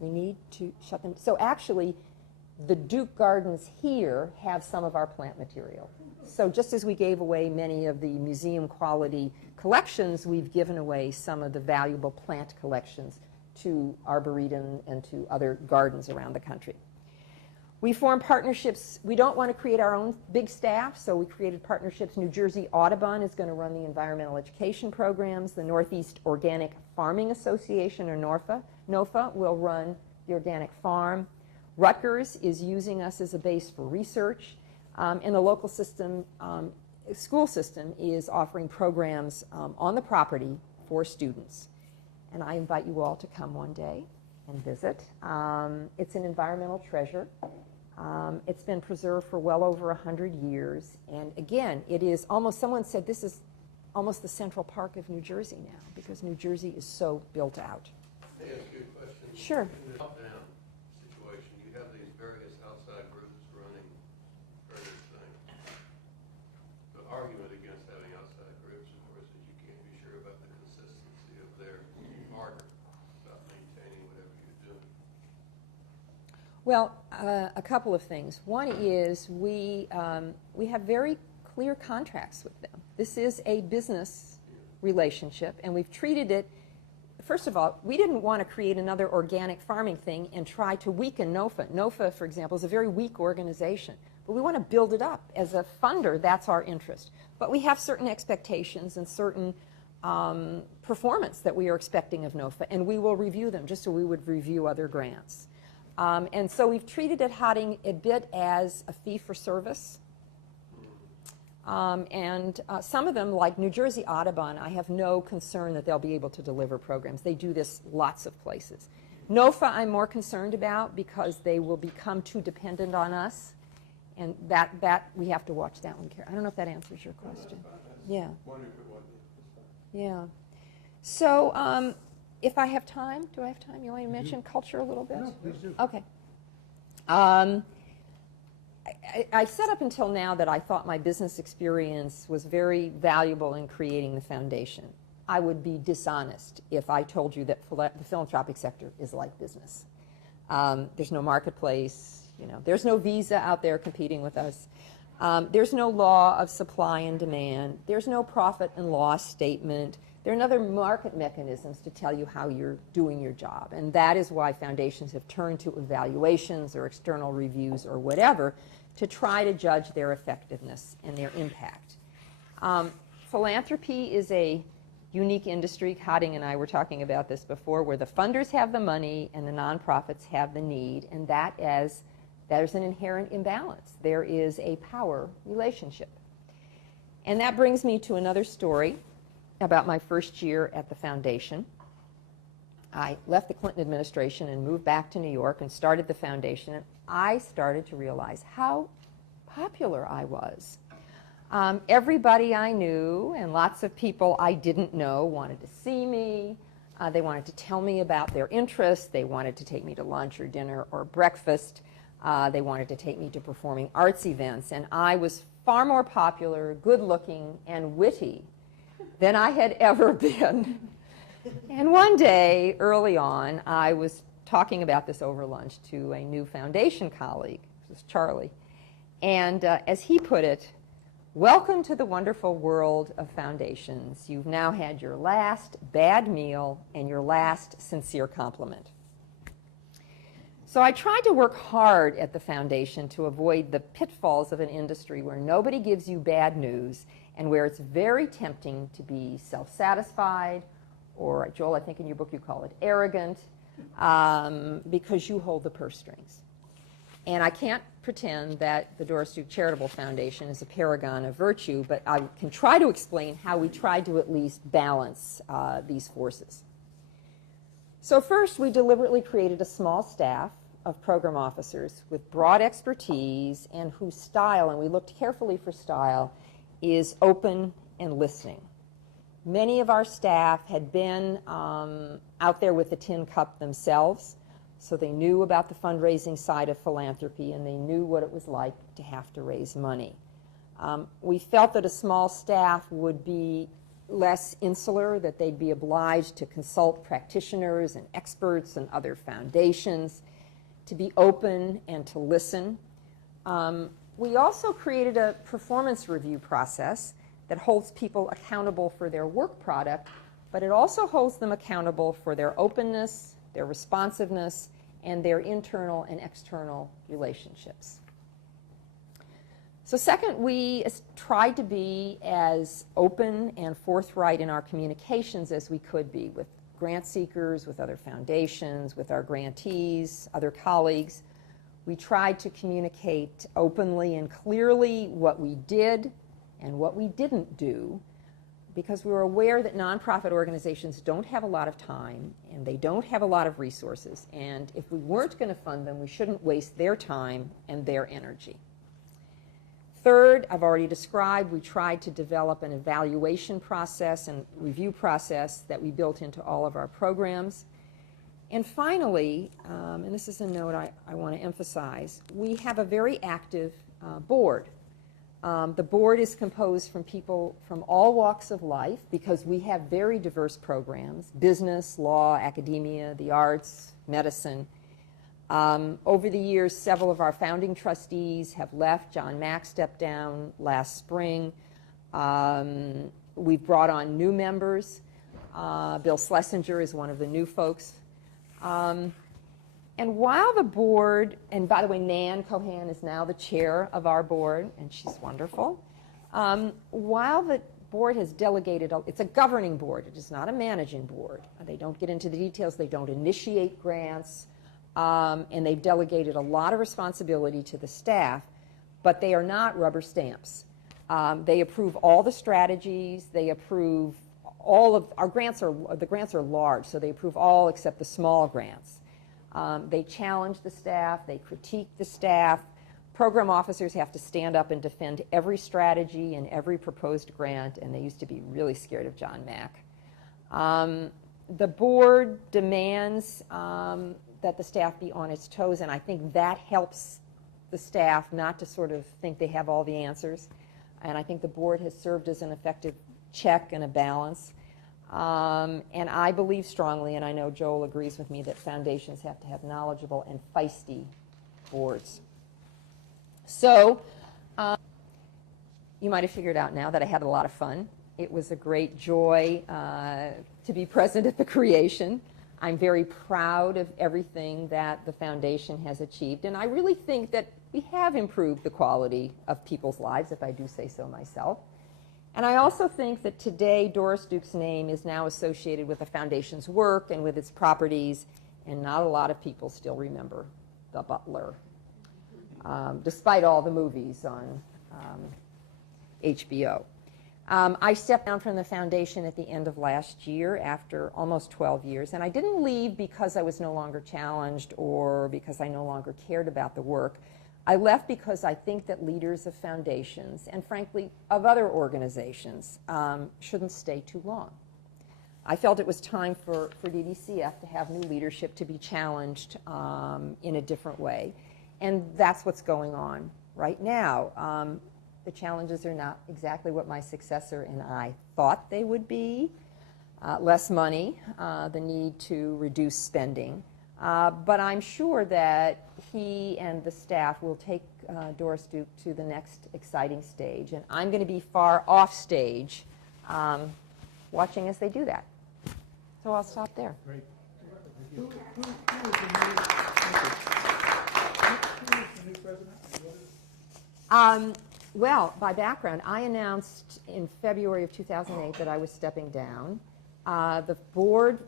We need to shut them. So actually, the Duke Gardens here have some of our plant material. So just as we gave away many of the museum quality collections, we've given away some of the valuable plant collections to Arboretum and to other gardens around the country. We formed partnerships. We don't want to create our own big staff, so we created partnerships. New Jersey Audubon is going to run the environmental education programs. The Northeast Organic Farming Association, or NOFA, will run the organic farm. Rutgers is using us as a base for research. And the local system, school system is offering programs on the property for students. And I invite you all to come one day and visit. It's an environmental treasure. It's been preserved for well over 100 years. And again, it is almost, someone said this is almost the Central Park of New Jersey now, because New Jersey is so built out. May I ask you a question? Sure. In the top-down situation, you have these various outside groups running various things. The argument against having outside groups, of course, is you can't be sure about the consistency of their art, about maintaining whatever you're doing. Well, a couple of things. One is we have very clear contracts with them. This is a business relationship, and we've treated it, first of all, we didn't want to create another organic farming thing and try to weaken NOFA. NOFA, for example, is a very weak organization, but we want to build it up. As a funder, that's our interest. But we have certain expectations and certain performance that we are expecting of NOFA, and we will review them just so we would review other grants. And so we've treated it a bit as a fee for service. And some of them, like New Jersey Audubon, I have no concern that they'll be able to deliver programs. They do this lots of places. NOFA I'm more concerned about because they will become too dependent on us. And that we have to watch that one carefully. I don't know if that answers your question. Yeah. Yeah. So if I have time, do I have time? You want me to mention culture a little bit? No, please do. Okay. I said up until now that I thought my business experience was very valuable in creating the foundation. I would be dishonest if I told you that the philanthropic sector is like business. There's no marketplace, there's no Visa out there competing with us. There's no law of supply and demand. There's no profit and loss statement. There are no other market mechanisms to tell you how you're doing your job. And that is why foundations have turned to evaluations or external reviews or whatever to try to judge their effectiveness and their impact. Philanthropy is a unique industry. Harding and I were talking about this before, where the funders have the money and the nonprofits have the need, and there's an inherent imbalance. There is a power relationship. And that brings me to another story about my first year at the foundation. I left the Clinton administration and moved back to New York and started the foundation, and I started to realize how popular I was. Everybody I knew and lots of people I didn't know wanted to see me. They wanted to tell me about their interests. They wanted to take me to lunch or dinner or breakfast. They wanted to take me to performing arts events. And I was far more popular, good-looking, and witty than I had ever been. And one day, early on, I was talking about this over lunch to a new foundation colleague, this is Charlie. And as he put it, welcome to the wonderful world of foundations. You've now had your last bad meal and your last sincere compliment. So I tried to work hard at the foundation to avoid the pitfalls of an industry where nobody gives you bad news and where it's very tempting to be self-satisfied, or, Joel, I think in your book you call it arrogant, because you hold the purse strings. And I can't pretend that the Doris Duke Charitable Foundation is a paragon of virtue, but I can try to explain how we tried to at least balance these forces. So first, we deliberately created a small staff of program officers with broad expertise and whose style, and we looked carefully for style, is open and listening. Many of our staff had been out there with the tin cup themselves, so they knew about the fundraising side of philanthropy and they knew what it was like to have to raise money. We felt that a small staff would be less insular, that they'd be obliged to consult practitioners and experts and other foundations, to be open and to listen. We also created a performance review process that holds people accountable for their work product, but it also holds them accountable for their openness, their responsiveness, and their internal and external relationships. So second, we tried to be as open and forthright in our communications as we could be with grant seekers, with other foundations, with our grantees, other colleagues. We tried to communicate openly and clearly what we did and what we didn't do, because we were aware that nonprofit organizations don't have a lot of time and they don't have a lot of resources, and if we weren't going to fund them, we shouldn't waste their time and their energy. Third, I've already described, we tried to develop an evaluation process and review process that we built into all of our programs. And finally, and this is a note I want to emphasize, we have a very active board. The board is composed from people from all walks of life because we have very diverse programs: business, law, academia, the arts, medicine. Over the years, several of our founding trustees have left. John Mack stepped down last spring. We've brought on new members. Bill Schlesinger is one of the new folks. And while the board, and by the way, Nan Cohan is now the chair of our board, and she's wonderful. While the board has delegated, it's a governing board, it is not a managing board. They don't get into the details, they don't initiate grants, and they've delegated a lot of responsibility to the staff, but they are not rubber stamps. They approve all the strategies, they approve all of, the grants are large, so they approve all except the small grants. They challenge the staff, they critique the staff. Program officers have to stand up and defend every strategy and every proposed grant, and they used to be really scared of John Mack. The board demands that the staff be on its toes, and I think that helps the staff not to sort of think they have all the answers. And I think the board has served as an effective check and a balance. And I believe strongly, and I know Joel agrees with me, that foundations have to have knowledgeable and feisty boards. So you might have figured out now that I had a lot of fun. It was a great joy to be present at the creation. I'm very proud of everything that the foundation has achieved, and I really think that we have improved the quality of people's lives, if I do say so myself. And I also think that today Doris Duke's name is now associated with the foundation's work and with its properties, and not a lot of people still remember the butler, despite all the movies on HBO. I stepped down from the foundation at the end of last year after almost 12 years, and I didn't leave because I was no longer challenged or because I no longer cared about the work. I left because I think that leaders of foundations, and frankly of other organizations, shouldn't stay too long. I felt it was time for DDCF to have new leadership, to be challenged in a different way, and that's what's going on right now. The challenges are not exactly what my successor and I thought they would be. Less money, the need to reduce spending. But I'm sure that he and the staff will take Doris Duke to the next exciting stage. And I'm going to be far off stage watching as they do that. So I'll stop there. Great. Who was the new president? Well, by background, I announced in February of 2008 that I was stepping down. The board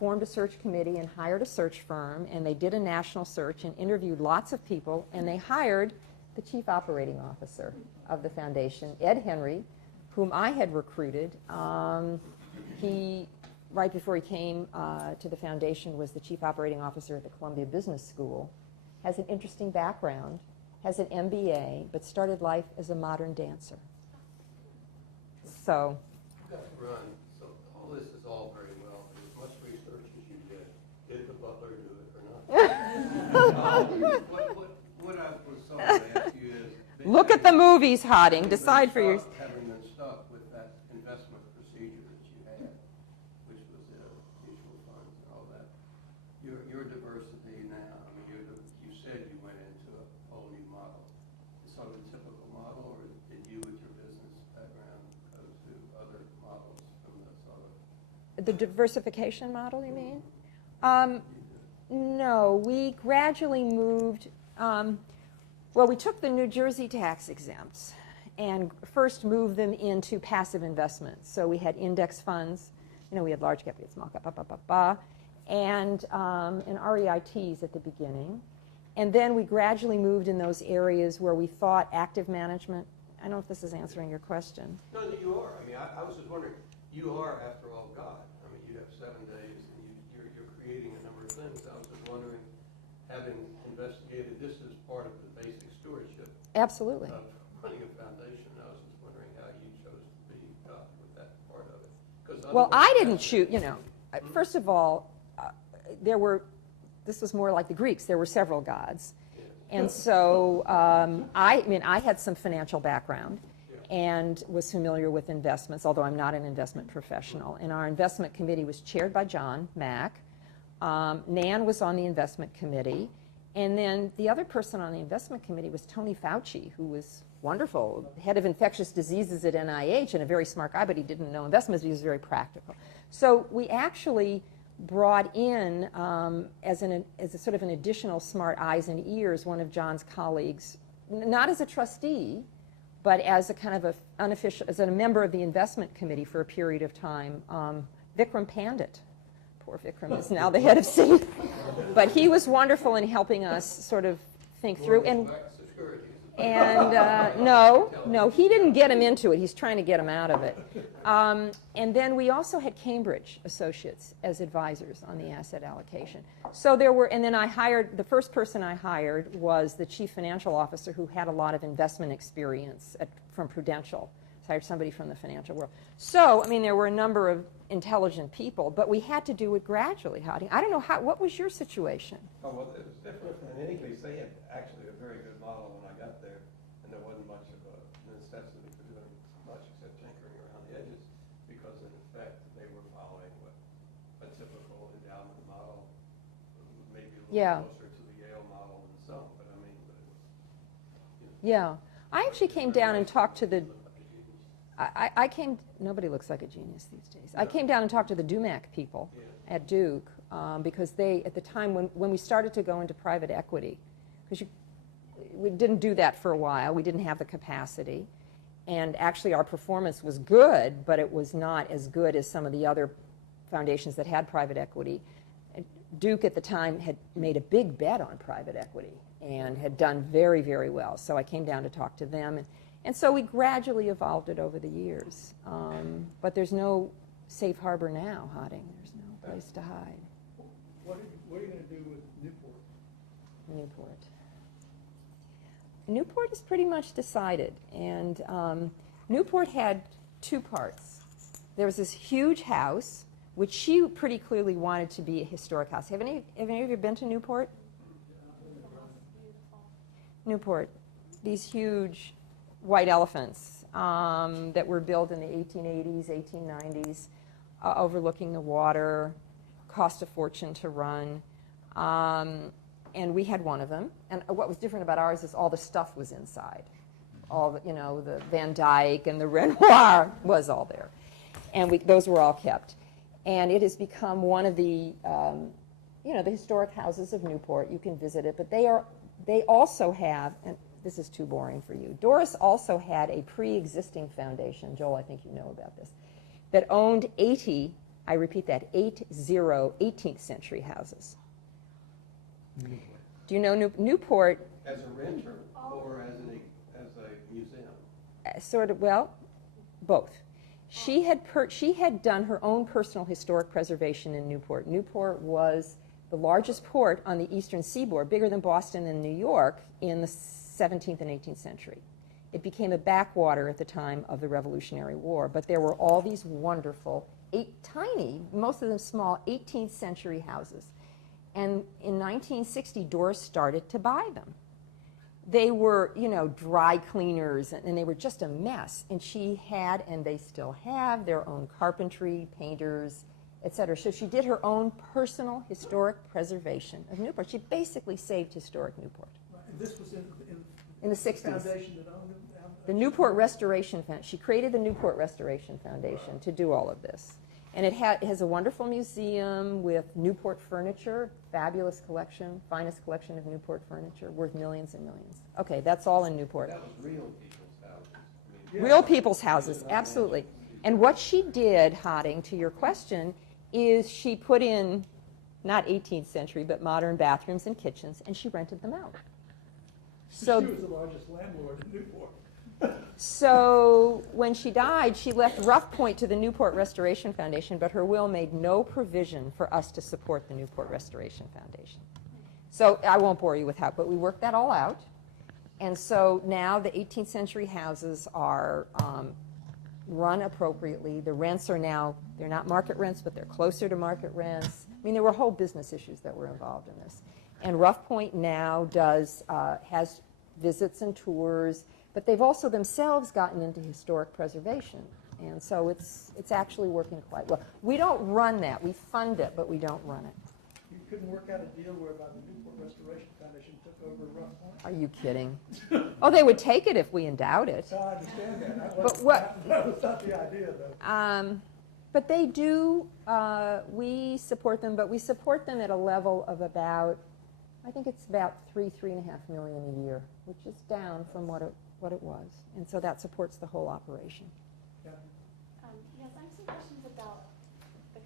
formed a search committee and hired a search firm, and they did a national search and interviewed lots of people, and they hired the chief operating officer of the foundation, Ed Henry, whom I had recruited. He, right before he came to the foundation, was the chief operating officer at the Columbia Business School, has an interesting background, has an MBA, but started life as a modern dancer. So. You've got to run. So all this is all very well, but as much research as you did the butler do it or not? What I was sort of ask you is, look at the movies, Harding. Decide for yourself. Having been stuck with that investment procedure that you had, which was mutual funds and all that, your diversity now. I mean, you said you went into a whole new model. Is sort of a typical model, or did you, with your business background, go to other models from the sort of? The diversification model, you mean? No, we gradually moved. Well, we took the New Jersey tax exempts and first moved them into passive investments. So we had index funds. You know, we had large cap, we had small cap, and REITs at the beginning. And then we gradually moved in those areas where we thought active management. I don't know if this is answering your question. No, you are. I mean, I was just wondering, you are, after all, God. I mean, you have 7 days, and you're creating a number of things. I was just wondering, having investigated, this is part of the basic stewardship. Absolutely. Of running a foundation. I was just wondering how you chose to be God with that part of it. Well, I didn't choose, you know. First of all, this was more like the Greeks. There were several gods. And so I had some financial background and was familiar with investments, although I'm not an investment professional. And our investment committee was chaired by John Mack. Nan was on the investment committee. And then the other person on the investment committee was Tony Fauci, who was wonderful, head of infectious diseases at NIH, and a very smart guy, but he didn't know investments. He was very practical. So we actually brought in, as a sort of an additional smart eyes and ears, one of John's colleagues, not as a trustee, but as a kind of a unofficial, as a member of the investment committee for a period of time, Vikram Pandit. Poor Vikram is now the head of Citi. But he was wonderful in helping us sort of think through. And no, he didn't get him into it. He's trying to get him out of it. And then we also had Cambridge associates as advisors on the asset allocation. So there were, and then the first person I hired was the chief financial officer who had a lot of investment experience from Prudential. So I hired somebody from the financial world. So, I mean, there were a number of intelligent people, but we had to do it gradually. I don't know, what was your situation? Oh, well, it was different. In any case, they had actually a very good model when I got there, and there wasn't much of a necessity for doing much except tinkering around the edges, because in effect, they were Yeah. closer to the Yale model than some, but I mean, but it was, Yeah. I actually came down and talked to the, nobody looks like a genius these days. I came down and talked to the Dumac people at Duke because they, at the time when we started to go into private equity, because we didn't do that for a while, we didn't have the capacity, and actually our performance was good, but it was not as good as some of the other foundations that had private equity. Duke at the time had made a big bet on private equity and had done very, very well. So I came down to talk to them. And so we gradually evolved it over the years. But there's no safe harbor now, Hotting. There's no place to hide. What are you going to do with Newport? Newport is pretty much decided. And Newport had two parts. There was this huge house, which she pretty clearly wanted to be a historic house. Have any of you been to Newport? Newport, these huge white elephants that were built in the 1880s, 1890s, overlooking the water, cost a fortune to run. And we had one of them. And what was different about ours is all the stuff was inside. All the, the Van Dyke and the Renoir was all there. And those were all kept. And it has become one of the, the historic houses of Newport. You can visit it, but they also have, and this is too boring for you, Doris also had a pre-existing foundation, Joel, I think you know about this, that owned 80, I repeat that, 80 18th century houses. Newport. Do you know Newport? as a renter or as a museum? Sort of, well, both. She had done her own personal historic preservation in Newport. Newport was the largest port on the eastern seaboard, bigger than Boston and New York, in the 17th and 18th century. It became a backwater at the time of the Revolutionary War, but there were all these wonderful, tiny, most of them small, 18th century houses. And in 1960, Doris started to buy them. They were, dry cleaners, and they were just a mess. And she had, and they still have, their own carpentry, painters, et cetera. So she did her own personal historic preservation of Newport. She basically saved historic Newport. Right. And this was in the 60s. Foundation that owned The Newport Restoration Foundation. She created the Newport Restoration Foundation to do all of this. And it has a wonderful museum with Newport furniture, fabulous collection, finest collection of Newport furniture, worth millions and millions. Okay, that's all in Newport. That was real people's houses. Real people's houses, absolutely. And what she did, Hotting, to your question, is she put in, not 18th century, but modern bathrooms and kitchens, and she rented them out. So she was the largest landlord in Newport. So when she died, she left Rough Point to the Newport Restoration Foundation, but her will made no provision for us to support the Newport Restoration Foundation. So I won't bore you with how, but we worked that all out. And so now the 18th century houses are run appropriately. The rents are now, they're not market rents, but they're closer to market rents. I mean, there were whole business issues that were involved in this. And Rough Point now has visits and tours, but they've also themselves gotten into historic preservation. And so it's actually working quite well. We don't run that. We fund it, but we don't run it. You couldn't work out a deal whereby the Newport Restoration Foundation took over Rough Point? Are you kidding? Oh, they would take it if we endowed it. So I understand that. That was not the idea, though. But they do, we support them, but we support them at a level of about, I think it's about $3.5 million a year, which is down from what it was. And so that supports the whole operation. Yes, I have some questions about the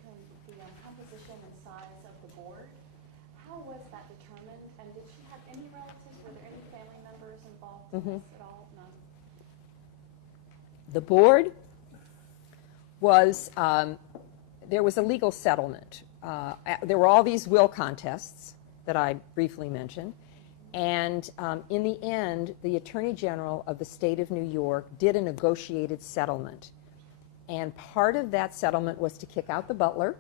composition and size of the board. How was that determined? And did she have any relatives? Were there any family members involved in this at all? None? The board was, there was a legal settlement. There were all these will contests that I briefly mentioned. And in the end, the Attorney General of the state of New York did a negotiated settlement. And part of that settlement was to kick out the butler.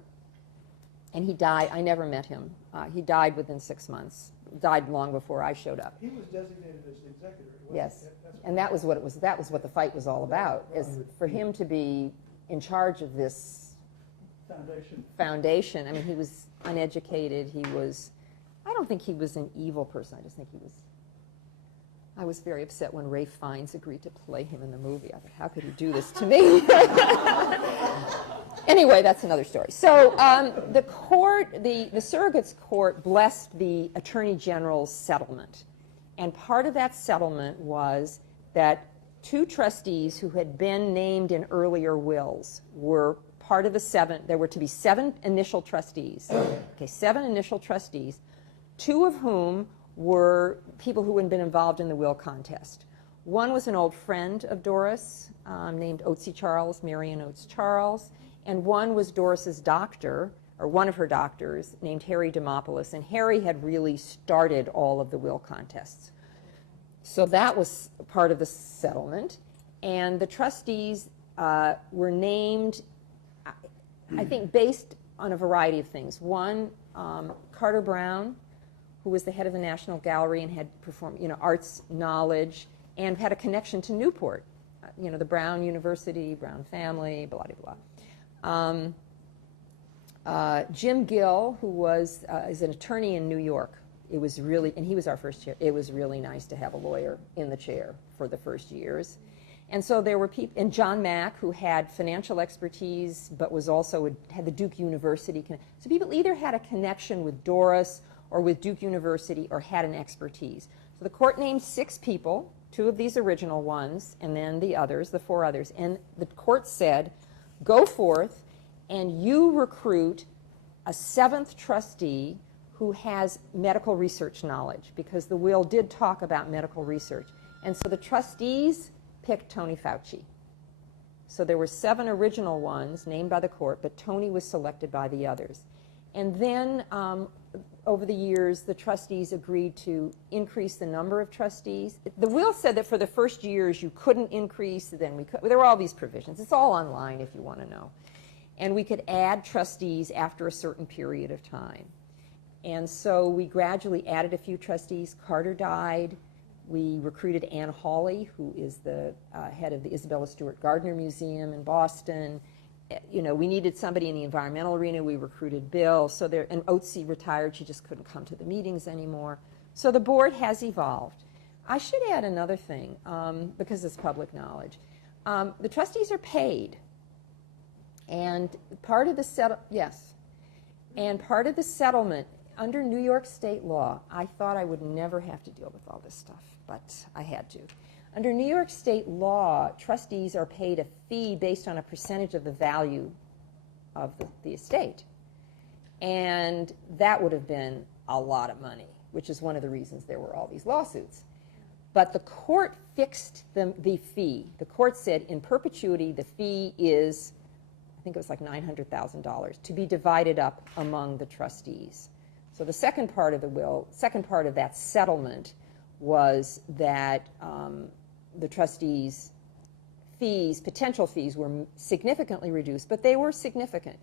And he died. I never met him. He died within 6 months. Died long before I showed up. He was designated as the executor. Yes. And that was what it was. That was what the fight was all about, is for him to be in charge of this foundation. I mean, he was uneducated. He was I don't think he was an evil person. I just think he was. I was very upset when Ralph Fiennes agreed to play him in the movie. I thought, how could he do this to me? Anyway, that's another story. So the court, the surrogates court, blessed the Attorney General's settlement. And part of that settlement was that 2 trustees who had been named in earlier wills were part of the 7. There were to be 7 initial trustees. Okay, 7 initial trustees, 2 of whom were people who had been involved in the will contest. One was an old friend of Doris named Otesy Charles, Marion Oates Charles, and one was Doris's doctor, or one of her doctors, named Harry Demopoulos, and Harry had really started all of the will contests. So that was part of the settlement, and the trustees were named, I think, based on a variety of things. One, Carter Brown, who was the head of the National Gallery and had performed, arts knowledge, and had a connection to Newport, the Brown University, Brown family, blah, blah, blah. Jim Gill, who is an attorney in New York. It was really, and he was our first chair, it was really nice to have a lawyer in the chair for the first years. And so there were people, and John Mack, who had financial expertise, but was also, had the Duke University. So people either had a connection with Doris or with Duke University or had an expertise. So the court named 6 people, 2 of these original ones, and then the others, the 4 others. And the court said, go forth and you recruit a 7th trustee who has medical research knowledge, because the will did talk about medical research. And so the trustees picked Tony Fauci. So there were 7 original ones named by the court, but Tony was selected by the others. And then over the years, the trustees agreed to increase the number of trustees. The will said that for the first years you couldn't increase, then we could. There were all these provisions. It's all online if you want to know. And we could add trustees after a certain period of time. And so we gradually added a few trustees. Carter died. We recruited Ann Hawley, who is the head of the Isabella Stewart Gardner Museum in Boston. We needed somebody in the environmental arena. We recruited Bill. So there, and Otesy retired. She just couldn't come to the meetings anymore. So the board has evolved. I should add another thing, because it's public knowledge. The trustees are paid. And part of the and part of the settlement, under New York state law, I thought I would never have to deal with all this stuff, but I had to. Under New York state law, trustees are paid a fee based on a percentage of the value of the estate. And that would have been a lot of money, which is one of the reasons there were all these lawsuits. But the court fixed the fee. The court said in perpetuity the fee is, I think it was like $900,000, to be divided up among the trustees. So the second part of the will, second part of that settlement was that the trustees' fees, potential fees, were significantly reduced, but they were significant.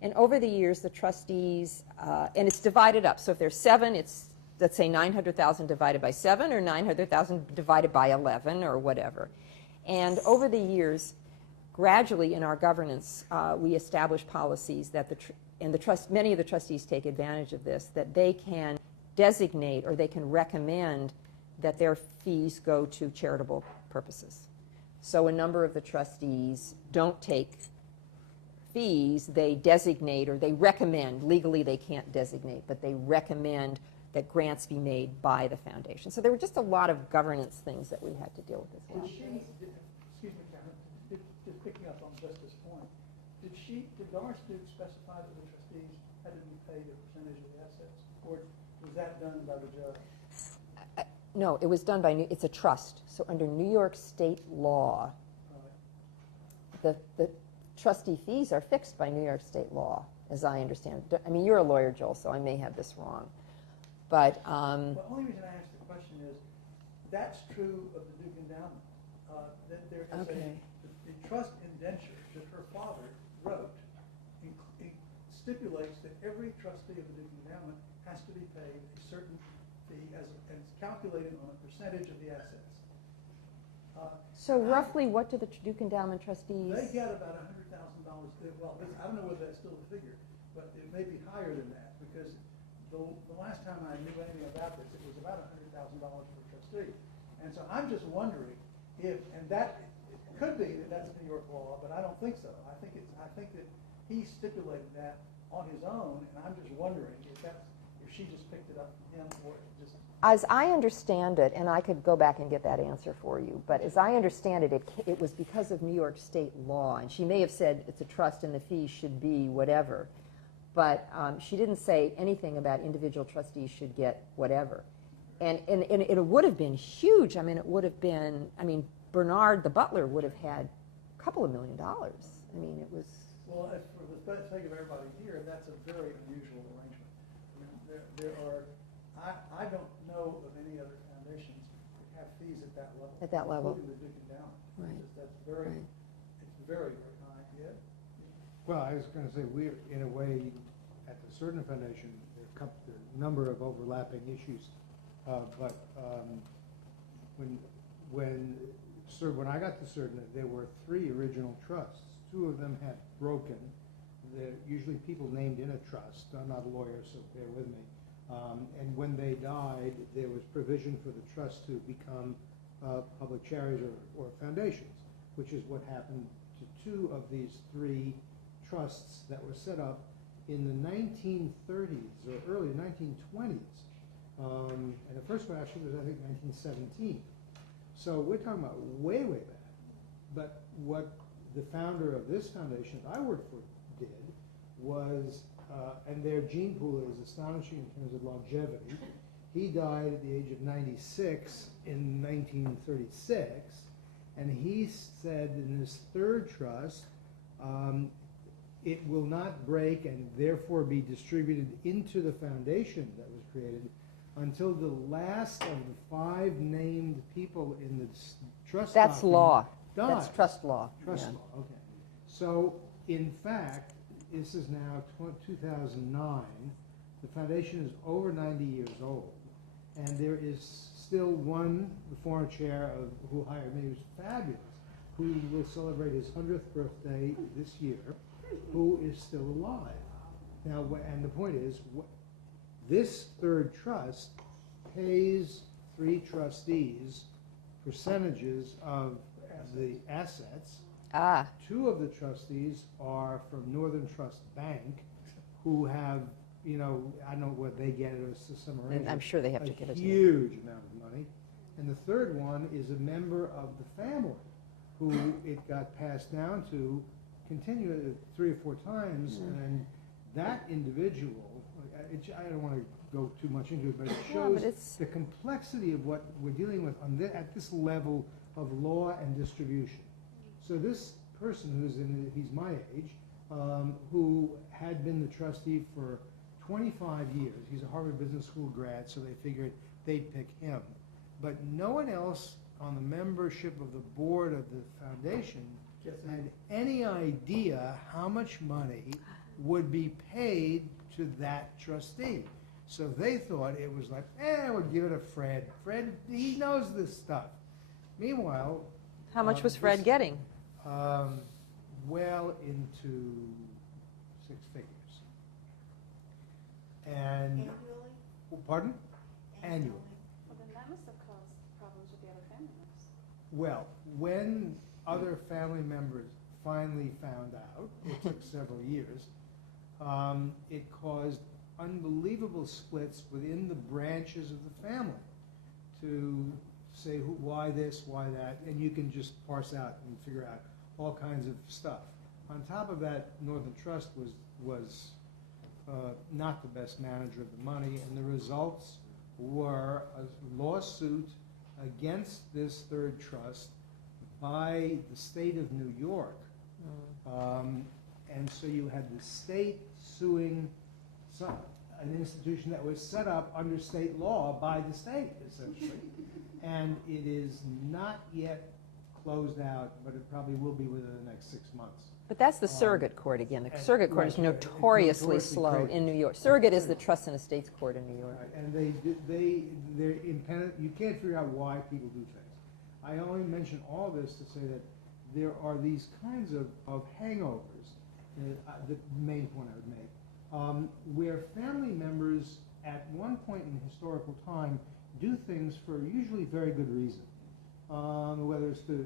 And over the years, the trustees, and it's divided up. So if there's 7, it's, let's say, $900,000 divided by 7, or $900,000 divided by 11, or whatever. And over the years, gradually in our governance, we establish policies that many of the trustees take advantage of this, that they can designate or they can recommend that their fees go to charitable purposes. So a number of the trustees don't take fees, they designate or they recommend. Legally they can't designate, but they recommend that grants be made by the foundation. So there were just a lot of governance things that we had to deal with as well. Excuse me, Karen, just picking up on Justice's point, did Doris Duke specify that the trustees had to be paid a percentage of the assets, or was that done by the judge? No, it was done by, it's a trust. So under New York state law, the trustee fees are fixed by New York state law, as I understand it. I mean, you're a lawyer, Joel, so I may have this wrong. But the only reason I asked the question is, that's true of the Duke endowment. That there is the trust indenture that her father wrote stipulates that every trustee of the Duke endowment has to be paid a certain fee as calculated on a percentage of the assets. So roughly, what do the Duke endowment trustees? They get about $100,000. Well, I don't know whether that's still the figure, but it may be higher than that, because the last time I knew anything about this, it was about $100,000 per trustee. And so I'm just wondering if, and that, it could be that that's New York law, but I don't think so. I think that he stipulated that on his own, and I'm just wondering if she just picked it up from him or it just. As I understand it, and I could go back and get that answer for you, but as I understand it, it was because of New York State law, and she may have said it's a trust and the fee should be whatever, but she didn't say anything about individual trustees should get whatever. And it would have been huge. I mean, it would have been, Bernard the butler would have had a couple of $1 million. I mean, it was. Well, for the sake of everybody here, that's a very unusual arrangement. I mean, there are, I don't know of any other foundations that have fees at that level. At that level. Including the Duke Endowment. Right. That's very, Right. it's very, very high. Yeah. Well, I was going to say, we're, in a way, at the Certain Foundation, there are a number of overlapping issues. But when I got to Certain, there were 3 original trusts. 2 of them had broken. They're usually people named in a trust. I'm not a lawyer, so bear with me. And when they died, there was provision for the trust to become public charities or foundations, which is what happened to 2 of these 3 trusts that were set up in the 1930s or early 1920s. And the first one actually was, I think, 1917. So we're talking about way, way back. But what the founder of this foundation I worked for did was, and their gene pool is astonishing in terms of longevity. He died at the age of 96 in 1936, and he said in his 3rd trust, it will not break and therefore be distributed into the foundation that was created until the last of the 5 named people in the trust. That's law. Died. That's trust law. Trust Yeah. law, okay. So, in fact, this is now 2009. The foundation is over 90 years old, and there is still one, the former chair who hired me, who's fabulous, who will celebrate his 100th birthday this year, who is still alive. Now, and the point is, this 3rd trust pays 3 trustees percentages of the assets. 2 of the trustees are from Northern Trust Bank, who have, I don't know what they get as some arrangement. And I'm sure they have to give it to a huge amount of money. And the 3rd one is a member of the family, who it got passed down to continue 3 or 4 times, and that individual, I don't want to go too much into it, but it shows the complexity of what we're dealing with at this level of law and distribution. So this person he's my age, who had been the trustee for 25 years, he's a Harvard Business School grad, so they figured they'd pick him. But no one else on the membership of the board of the foundation had any idea how much money would be paid to that trustee. So they thought it was like, we'll give it to Fred. Fred, he knows this stuff. Meanwhile... How much was Fred getting? Well into 6 figures. And... Annually? Pardon? Annually. Well, then that must have caused problems with the other family members. Well, when other family members finally found out, it took several years, it caused unbelievable splits within the branches of the family to say why this, why that, and you can just parse out and figure out all kinds of stuff. On top of that, Northern Trust was not the best manager of the money, and the results were a lawsuit against this 3rd trust by the state of New York. And so you had the state suing an institution that was set up under state law by the state, essentially. And it is not yet closed out, but it probably will be within the next 6 months. But that's the surrogate court again. The surrogate court is notoriously slow in New York. Surrogate is the trust and estates court in New York. Right. And they're independent. You can't figure out why people do things. I only mention all this to say that there are these kinds of hangovers, the main point I would make, where family members at one point in historical time, do things for usually very good reason. Whether it's the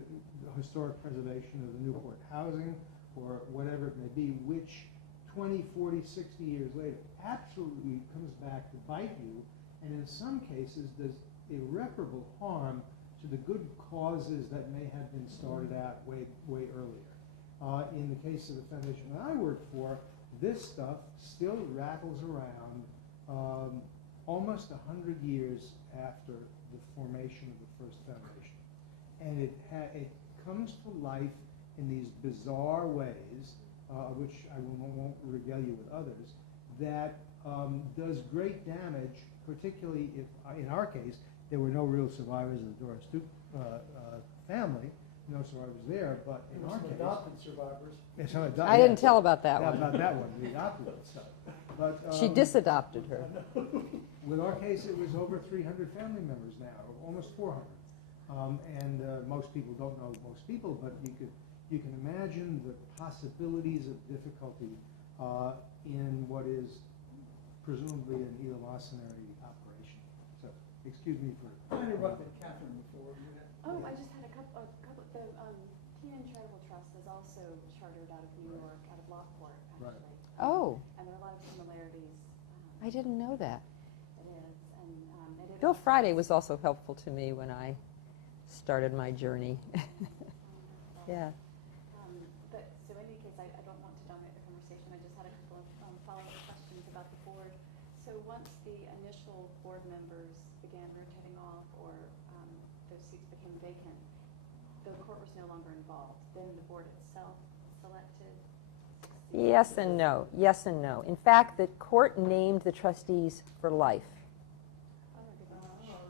historic preservation of the Newport housing or whatever it may be, which 20, 40, 60 years later absolutely comes back to bite you, and in some cases does irreparable harm to the good causes that may have been started out way earlier. In the case of the foundation that I work for, this stuff still rattles around almost 100 years after the formation of the first foundation. And it comes to life in these bizarre ways, which I won't regale you with others, that does great damage, particularly if, in our case, there were no real survivors of the Doris Duke family, no survivors there, but in our case... adopted survivors. Yes, some I didn't tell about that one. About that one, the adopted stuff. But, She disadopted her. with our case, it was over 300 family members now, almost 400. Most people don't know most people, but you can imagine the possibilities of difficulty in what is presumably an eleemosynary operation. So, excuse me for... I interrupted Catherine before. Oh, I just had a couple, the TN Charitable Trust is also chartered out of New York, out of Lockport, actually. Right. Oh, And there are a lot of similarities. I didn't know that. It is, and it is. Bill Friday was also helpful to me when I started my journey. Yeah. But, so in any case, I don't want to dominate the conversation. I just had a couple of follow-up questions about the board. So once the initial board members began rotating off, or those seats became vacant, the court was no longer involved. Then the board itself selected? Yes and no. Yes and no. In fact, the court named the trustees for life.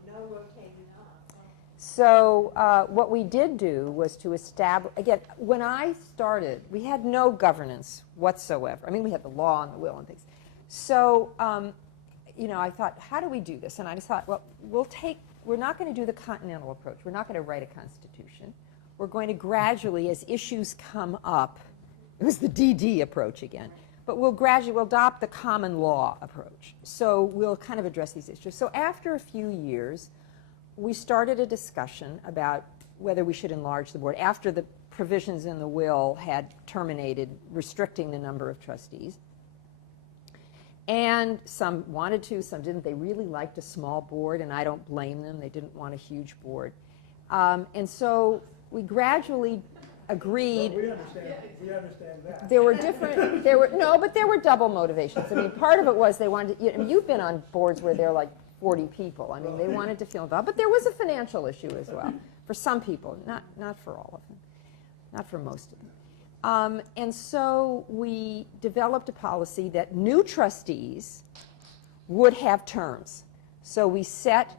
No rotating off. So what we did do was to establish, again, when I started, we had no governance whatsoever. I mean, we had the law and the will and things. So, I thought, how do we do this? And I just thought, well, we're not going to do the continental approach. We're not going to write a constitution. We're going to gradually, as issues come up, it was the DD approach again, but we'll adopt the common law approach. So we'll kind of address these issues. So after a few years, we started a discussion about whether we should enlarge the board after the provisions in the will had terminated, restricting the number of trustees. And some wanted to, some didn't. They really liked a small board, and I don't blame them. They didn't want a huge board. And so we gradually agreed. We understand that. There were different, but there were double motivations. I mean, part of it was they wanted to, you've been on boards where there are like 40 people. I mean, they wanted to feel involved. But there was a financial issue as well for some people, not for all of them, not for most of them. And so we developed a policy that new trustees would have terms. So we set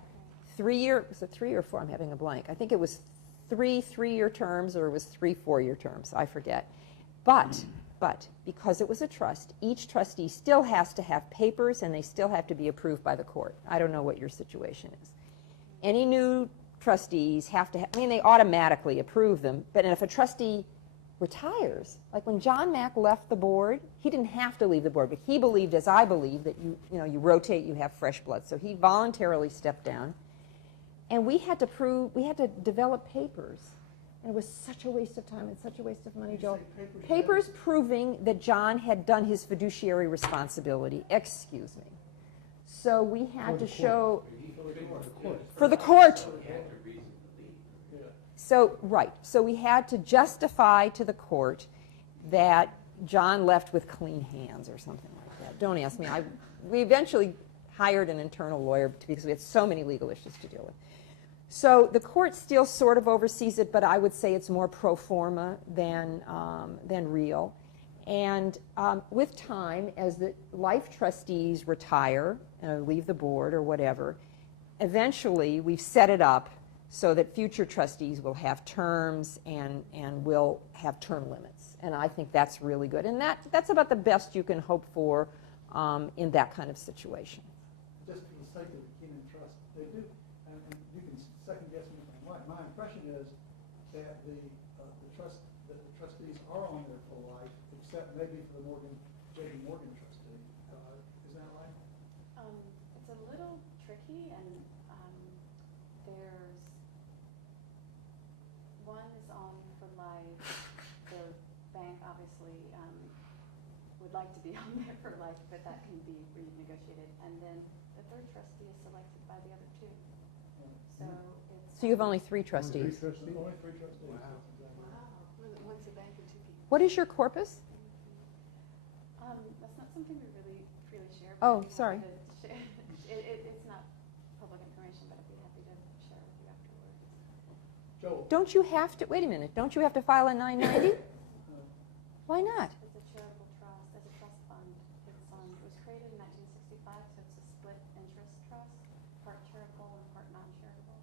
was it 3 or 4? I'm having a blank. I think it was 3 3-year terms, or it was 3 4-year terms. I forget. But because it was a trust, each trustee still has to have papers, and they still have to be approved by the court. I don't know what your situation is. Any new trustees have to they automatically approve them, but if a trustee retires, like when John Mack left the board, he didn't have to leave the board, but he believed, as I believe, that you rotate, you have fresh blood. So he voluntarily stepped down, and we had to develop papers. And it was such a waste of time and such a waste of money, Joel. Papers proving that John had done his fiduciary responsibility. Excuse me. So we had to show for the court. So, right. So we had to justify to the court that John left with clean hands or something like that. Don't ask me. We eventually hired an internal lawyer because we had so many legal issues to deal with. So the court still sort of oversees it, but I would say it's more pro forma than real. And with time, as the life trustees retire, leave the board or whatever, eventually we've set it up so that future trustees will have terms and will have term limits. And I think that's really good. And that's about the best you can hope for in that kind of situation. Just for the sake of the Keenan Trust, they do, and you can second guess me if I'm right. My impression is that the trustees are on there for life, except maybe for the JP Morgan trustee. Is that right? It's hierarchy, and there's one is on for life. The bank obviously would like to be on there for life, but that can be renegotiated. And then the third trustee is selected by the other two. So it's. So you have only 3 trustees. Only 3 trustees. Wow. One's a bank and 2 people. What is your corpus? That's not something we really freely share. Oh, but I'd be sorry. happy to share. It's not public information, but I'd be happy to share with you afterwards. Joel? Don't you have to, wait a minute, don't you have to file a 990? Why not? It's a charitable trust, as a trust fund. It was created in 1965, so it's a split interest trust, part charitable and part non-charitable.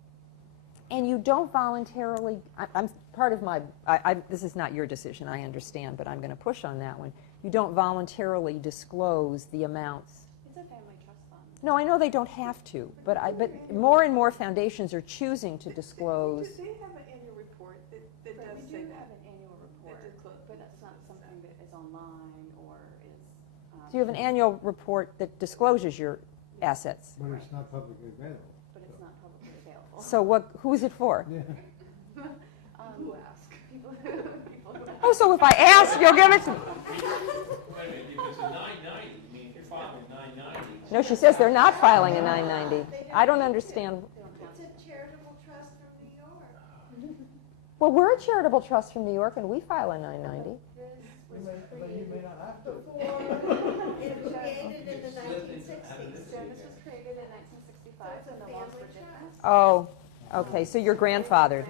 And you don't voluntarily, I'm part of my, this is not your decision, I understand, but I'm going to push on that one. You don't voluntarily disclose the amounts. It's a family trust fund. No, I know they don't have to, but more and more foundations are choosing to disclose. Do they have an annual report that does We say do that? have an annual report, but that's not something that is online or is. So you have an annual report that discloses your assets. But it's not publicly available. But it's not publicly available. So who is it for? Yeah. Who asked? People who Oh, so if I ask, you'll give it to me. Wait a minute, if it's a 990, I mean, if you're filing 990. No, she says they're not filing a 990. I don't understand. It's a charitable trust from New York. Well, we're a charitable trust from New York, and we file a 990. You may not have to. It was created in the 1960s. So this was created in 1965 It's a when the laws were family different. Oh, okay, so you're grandfathered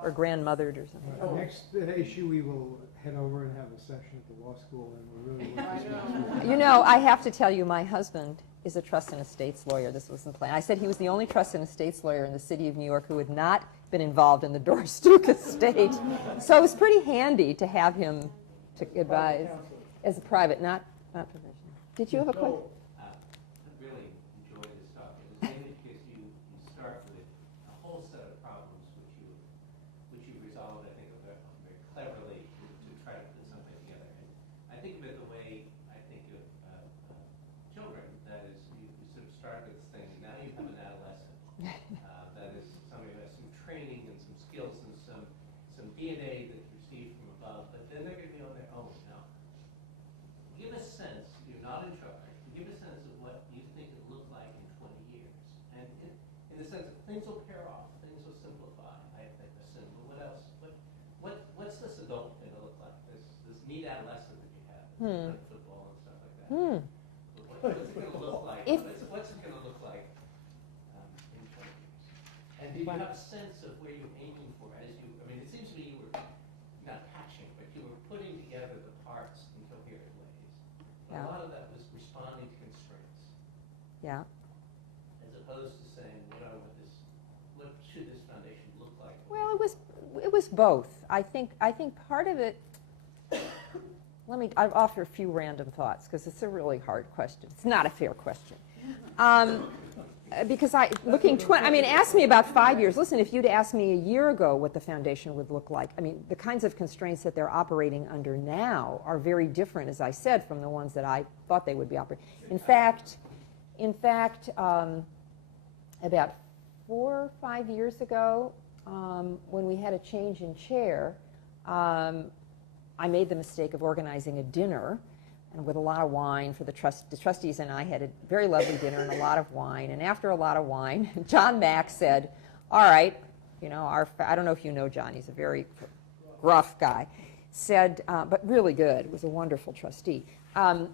or grandmothered or something. Next issue, we will head over and have a session at the law school, and we'll really work this through. You know, I have to tell you, my husband is a trust and estates lawyer. This wasn't planned. I said he was the only trust and estates lawyer in the city of New York who had not been involved in the Doris Duke estate. So it was pretty handy to have him to advise as a private, not professional. Did you have a question? I really enjoyed this talk. It was mainly because you start with a whole set of problems which you resolved, I think, very cleverly to try to put something together. And I think of it the way I think of children. That is, you sort of start with this thing, and now you have an adolescent. That is somebody who has some training and some skills and some DNA that's received from above, but then they're going to be on their own now. Give a sense, you're not in charge, give a sense of what you think it look like in 20 years. And in the sense that things will pair off, things will simplify, I think, assume. But what else? What's this adult going to look like? This neat adolescent that you have, playing football and stuff like that. What's it going to look like? What's it going to look like in 20 years? And do you have a sense of where you're aiming for as you, I mean, it seems to me you were not patching, but you were putting together the parts in coherent ways. Yeah. A lot of that was responding to constraints, Yeah. as opposed to saying, what should this foundation look like? Well, it was both. I think part of it. I'll offer a few random thoughts because it's a really hard question. It's not a fair question. Because ask me about 5 years. Listen, if you'd asked me a year ago what the foundation would look like, I mean, the kinds of constraints that they're operating under now are very different, as I said, from the ones that I thought they would be operating. In fact, about 4 or 5 years ago, when we had a change in chair, I made the mistake of organizing a dinner, and with a lot of wine for the trustees and I had a very lovely dinner and a lot of wine. And after a lot of wine, John Mack said, all right, you know, I don't know if you know John, he's a very gruff guy, said, but really good, was a wonderful trustee. All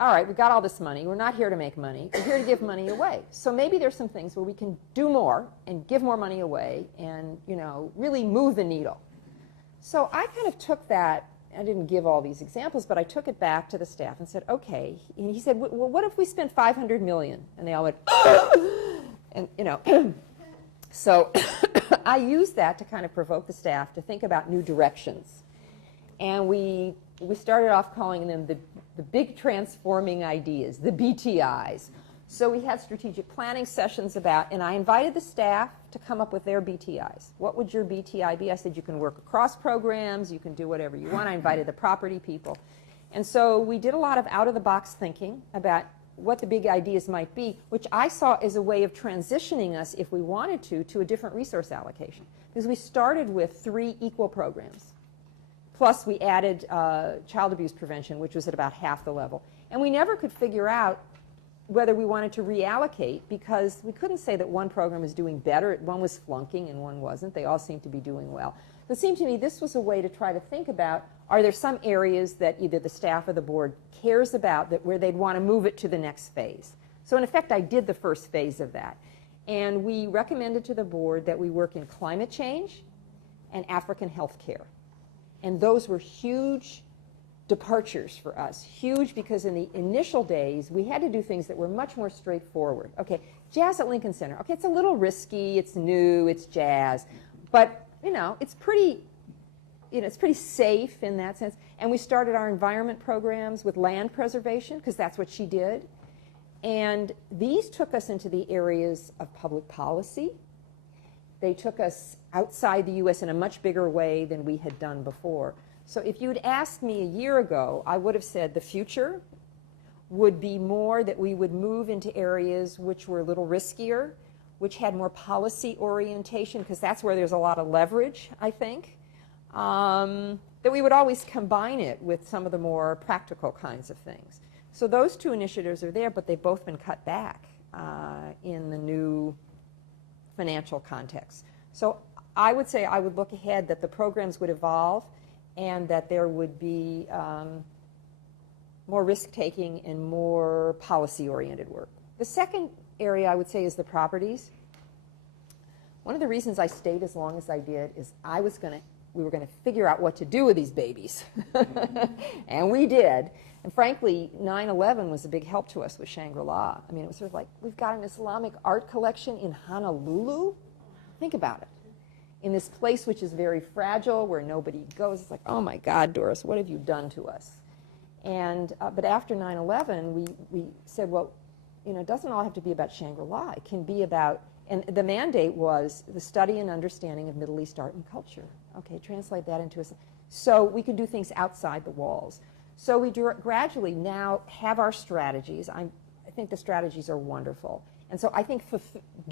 right, we got all this money. We're not here to make money. We're here to give money away. So maybe there's some things where we can do more and give more money away and, you know, really move the needle. So I kind of took that. I didn't give all these examples, but I took it back to the staff and said, okay. And he said, well, what if we spent $500 million? And they all went, and, you know. So I used that to kind of provoke the staff to think about new directions. And we started off calling them the big transforming ideas, the BTIs. So we had strategic planning sessions about, and I invited the staff to come up with their BTIs. What would your BTI be? I said you can work across programs, you can do whatever you want. I invited the property people. And so we did a lot of out-of-the-box thinking about what the big ideas might be, which I saw as a way of transitioning us, if we wanted to a different resource allocation. Because we started with 3 equal programs. Plus, we added child abuse prevention, which was at about half the level. And we never could figure out whether we wanted to reallocate, because we couldn't say that one program was doing better. One was flunking and one wasn't. They all seemed to be doing well. So it seemed to me this was a way to try to think about, are there some areas that either the staff or the board cares about that where they'd want to move it to the next phase. So in effect, I did the first phase of that. And we recommended to the board that we work in climate change and African health care. And those were huge departures for us. Huge because in the initial days, we had to do things that were much more straightforward. Okay, jazz at Lincoln Center. Okay, it's a little risky, it's new, it's jazz. But, you know, it's pretty safe in that sense. And we started our environment programs with land preservation, because that's what she did. And these took us into the areas of public policy. They took us outside the U.S. in a much bigger way than we had done before. So if you'd asked me a year ago, I would have said the future would be more that we would move into areas which were a little riskier, which had more policy orientation, because that's where there's a lot of leverage, I think. That we would always combine it with some of the more practical kinds of things. So those 2 initiatives are there, but they've both been cut back in the new financial context. So I would say I would look ahead that the programs would evolve and that there would be more risk-taking and more policy-oriented work. The second area I would say is the properties. One of the reasons I stayed as long as I did is we were going to figure out what to do with these babies. And we did. And frankly, 9/11 was a big help to us with Shangri-La. I mean, it was sort of like, we've got an Islamic art collection in Honolulu. Think about it. In this place which is very fragile, where nobody goes. It's like, oh my God, Doris, what have you done to us? And, but after 9/11, we said, well, you know, it doesn't all have to be about Shangri-La. It can be about, and the mandate was the study and understanding of Middle East art and culture. Okay, translate that into so we could do things outside the walls. So we gradually now have our strategies. I think the strategies are wonderful. And so I think,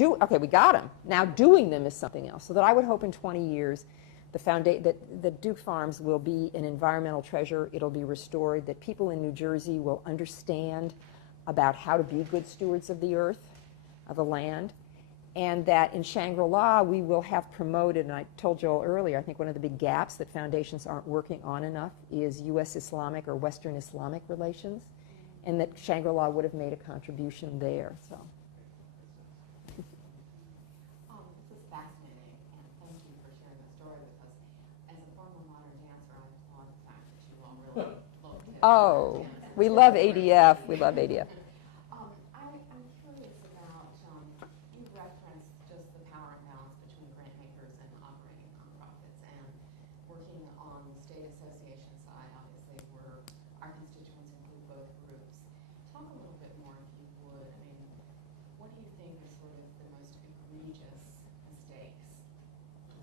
okay, we got them. Now doing them is something else. So that I would hope in 20 years that Duke Farms will be an environmental treasure. It'll be restored, that people in New Jersey will understand about how to be good stewards of the earth, of the land, and that in Shangri-La we will have promoted, and I told Joel earlier, I think one of the big gaps that foundations aren't working on enough is U.S. Islamic or Western Islamic relations, and that Shangri-La would have made a contribution there. So. This is fascinating, and thank you for sharing the story with us. As a former modern dancer, I applaud the fact that you all really looked at Oh, we love ADF. We love ADF. I'm curious about, you referenced just the power imbalance between grant makers and operating nonprofits, and working on the state association side, obviously, where our constituents include both groups. Talk a little bit more, if you would. I mean, what do you think is sort of the most egregious mistakes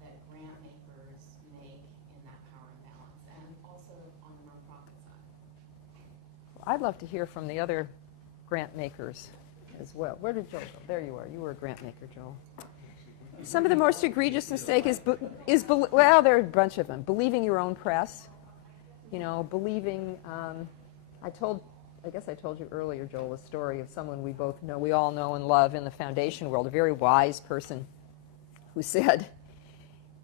that grant makers make in that power imbalance, and also on the nonprofit side? I'd love to hear from the other grant makers as well. Where did Joel go? There you are. You were a grant maker, Joel. Some of the most egregious mistake is well, there are a bunch of them. Believing your own press. You know, believing, I guess I told you earlier, Joel, a story of someone we both know, we all know and love in the foundation world, a very wise person who said,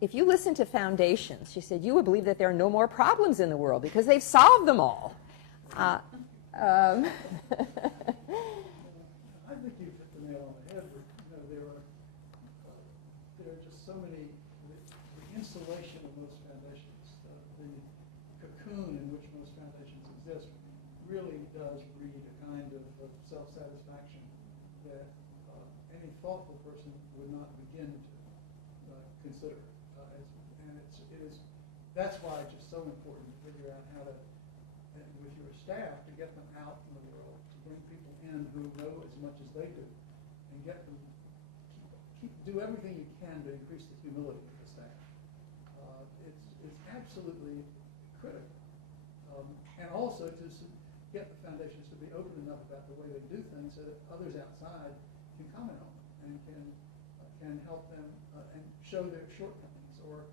if you listen to foundations, she said, you would believe that there are no more problems in the world because they've solved them all. I think you've hit the nail on the head. You know, there are just so many. The insulation of most foundations, the cocoon in which most foundations exist, really does breed a kind of self-satisfaction that any thoughtful person would not begin to consider. That's why it's just so important to figure out how to, with your staff, to get them out in the world, to bring people in who know as much as they do, and get them, do everything you can to increase the humility of the staff. It's absolutely critical. And also to get the foundations to be open enough about the way they do things so that others outside can comment on them and can help them and show their shortcomings or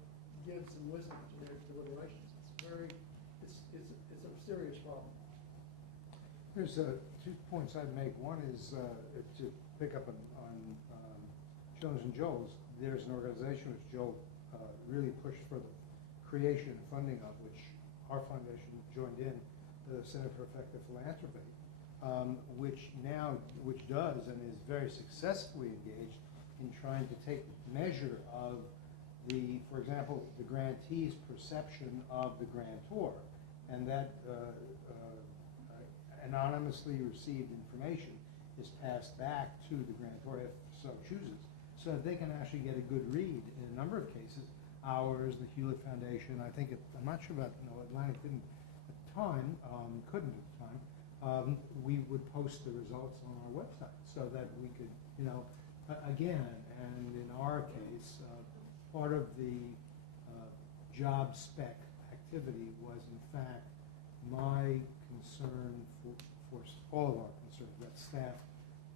give some wisdom to their deliberations. It's a serious problem. There's 2 points I'd make. One is to pick up on Joan's and Joel's. There's an organization which Joel really pushed for the creation and funding of, which our foundation joined in, the Center for Effective Philanthropy, which does and is very successfully engaged in trying to take measure of for example, the grantee's perception of the grantor, and that anonymously received information is passed back to the grantor if so chooses, so that they can actually get a good read. In a number of cases, ours, the Hewlett Foundation, I'm not sure about, Atlantic didn't at the time, couldn't at the time, we would post the results on our website so that we could, again, and in our case, part of the job spec activity was in fact my concern for all of our concerns, that staff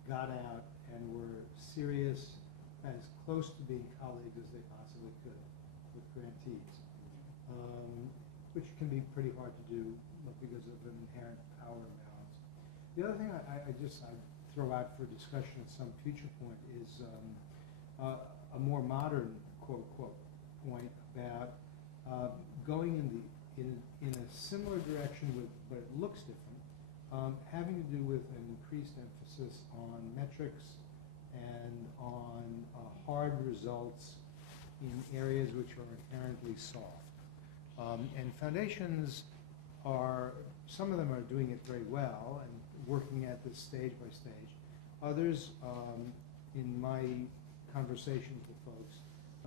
got out and were serious, as close to being colleagues as they possibly could with grantees, which can be pretty hard to do because of an inherent power imbalance. The other thing I'd throw out for discussion at some future point is a more modern quote point about going in a similar direction but it looks different, having to do with an increased emphasis on metrics and on hard results in areas which are inherently soft. And foundations some of them are doing it very well and working at this stage by stage. Others, in my conversations with folks,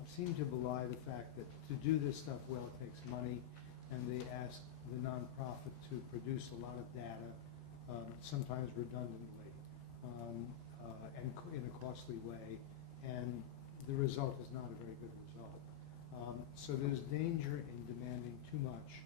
seem to belie the fact that to do this stuff well, it takes money, and they ask the nonprofit to produce a lot of data, sometimes redundantly, and in a costly way, and the result is not a very good result. So there's danger in demanding too much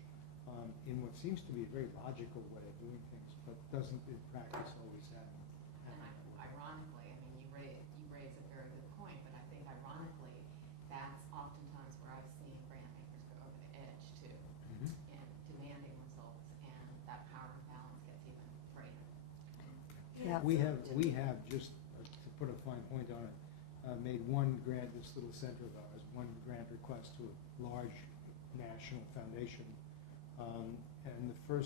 in what seems to be a very logical way of doing things, but doesn't in practice always happen. And ironically, you raise a very good point, but I think ironically, that's oftentimes where I've seen grant makers go over the edge too, in demanding results, and that power imbalance gets even greater. Yeah. We have just to put a fine point on it, made one grant, this little center of ours, one grant request to a large national foundation, and for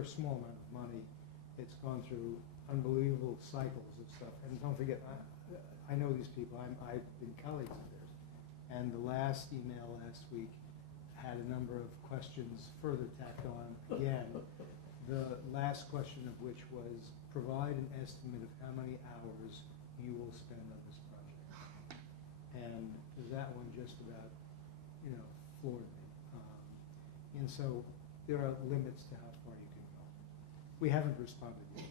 a small amount of money, it's gone through unbelievable cycles of stuff. And don't forget, I know these people. I've been colleagues of theirs. And the last email last week had a number of questions further tacked on again. The last question of which was, provide an estimate of how many hours you will spend on this project. And that one just about, floored me. And so there are limits to how far you can go. We haven't responded yet.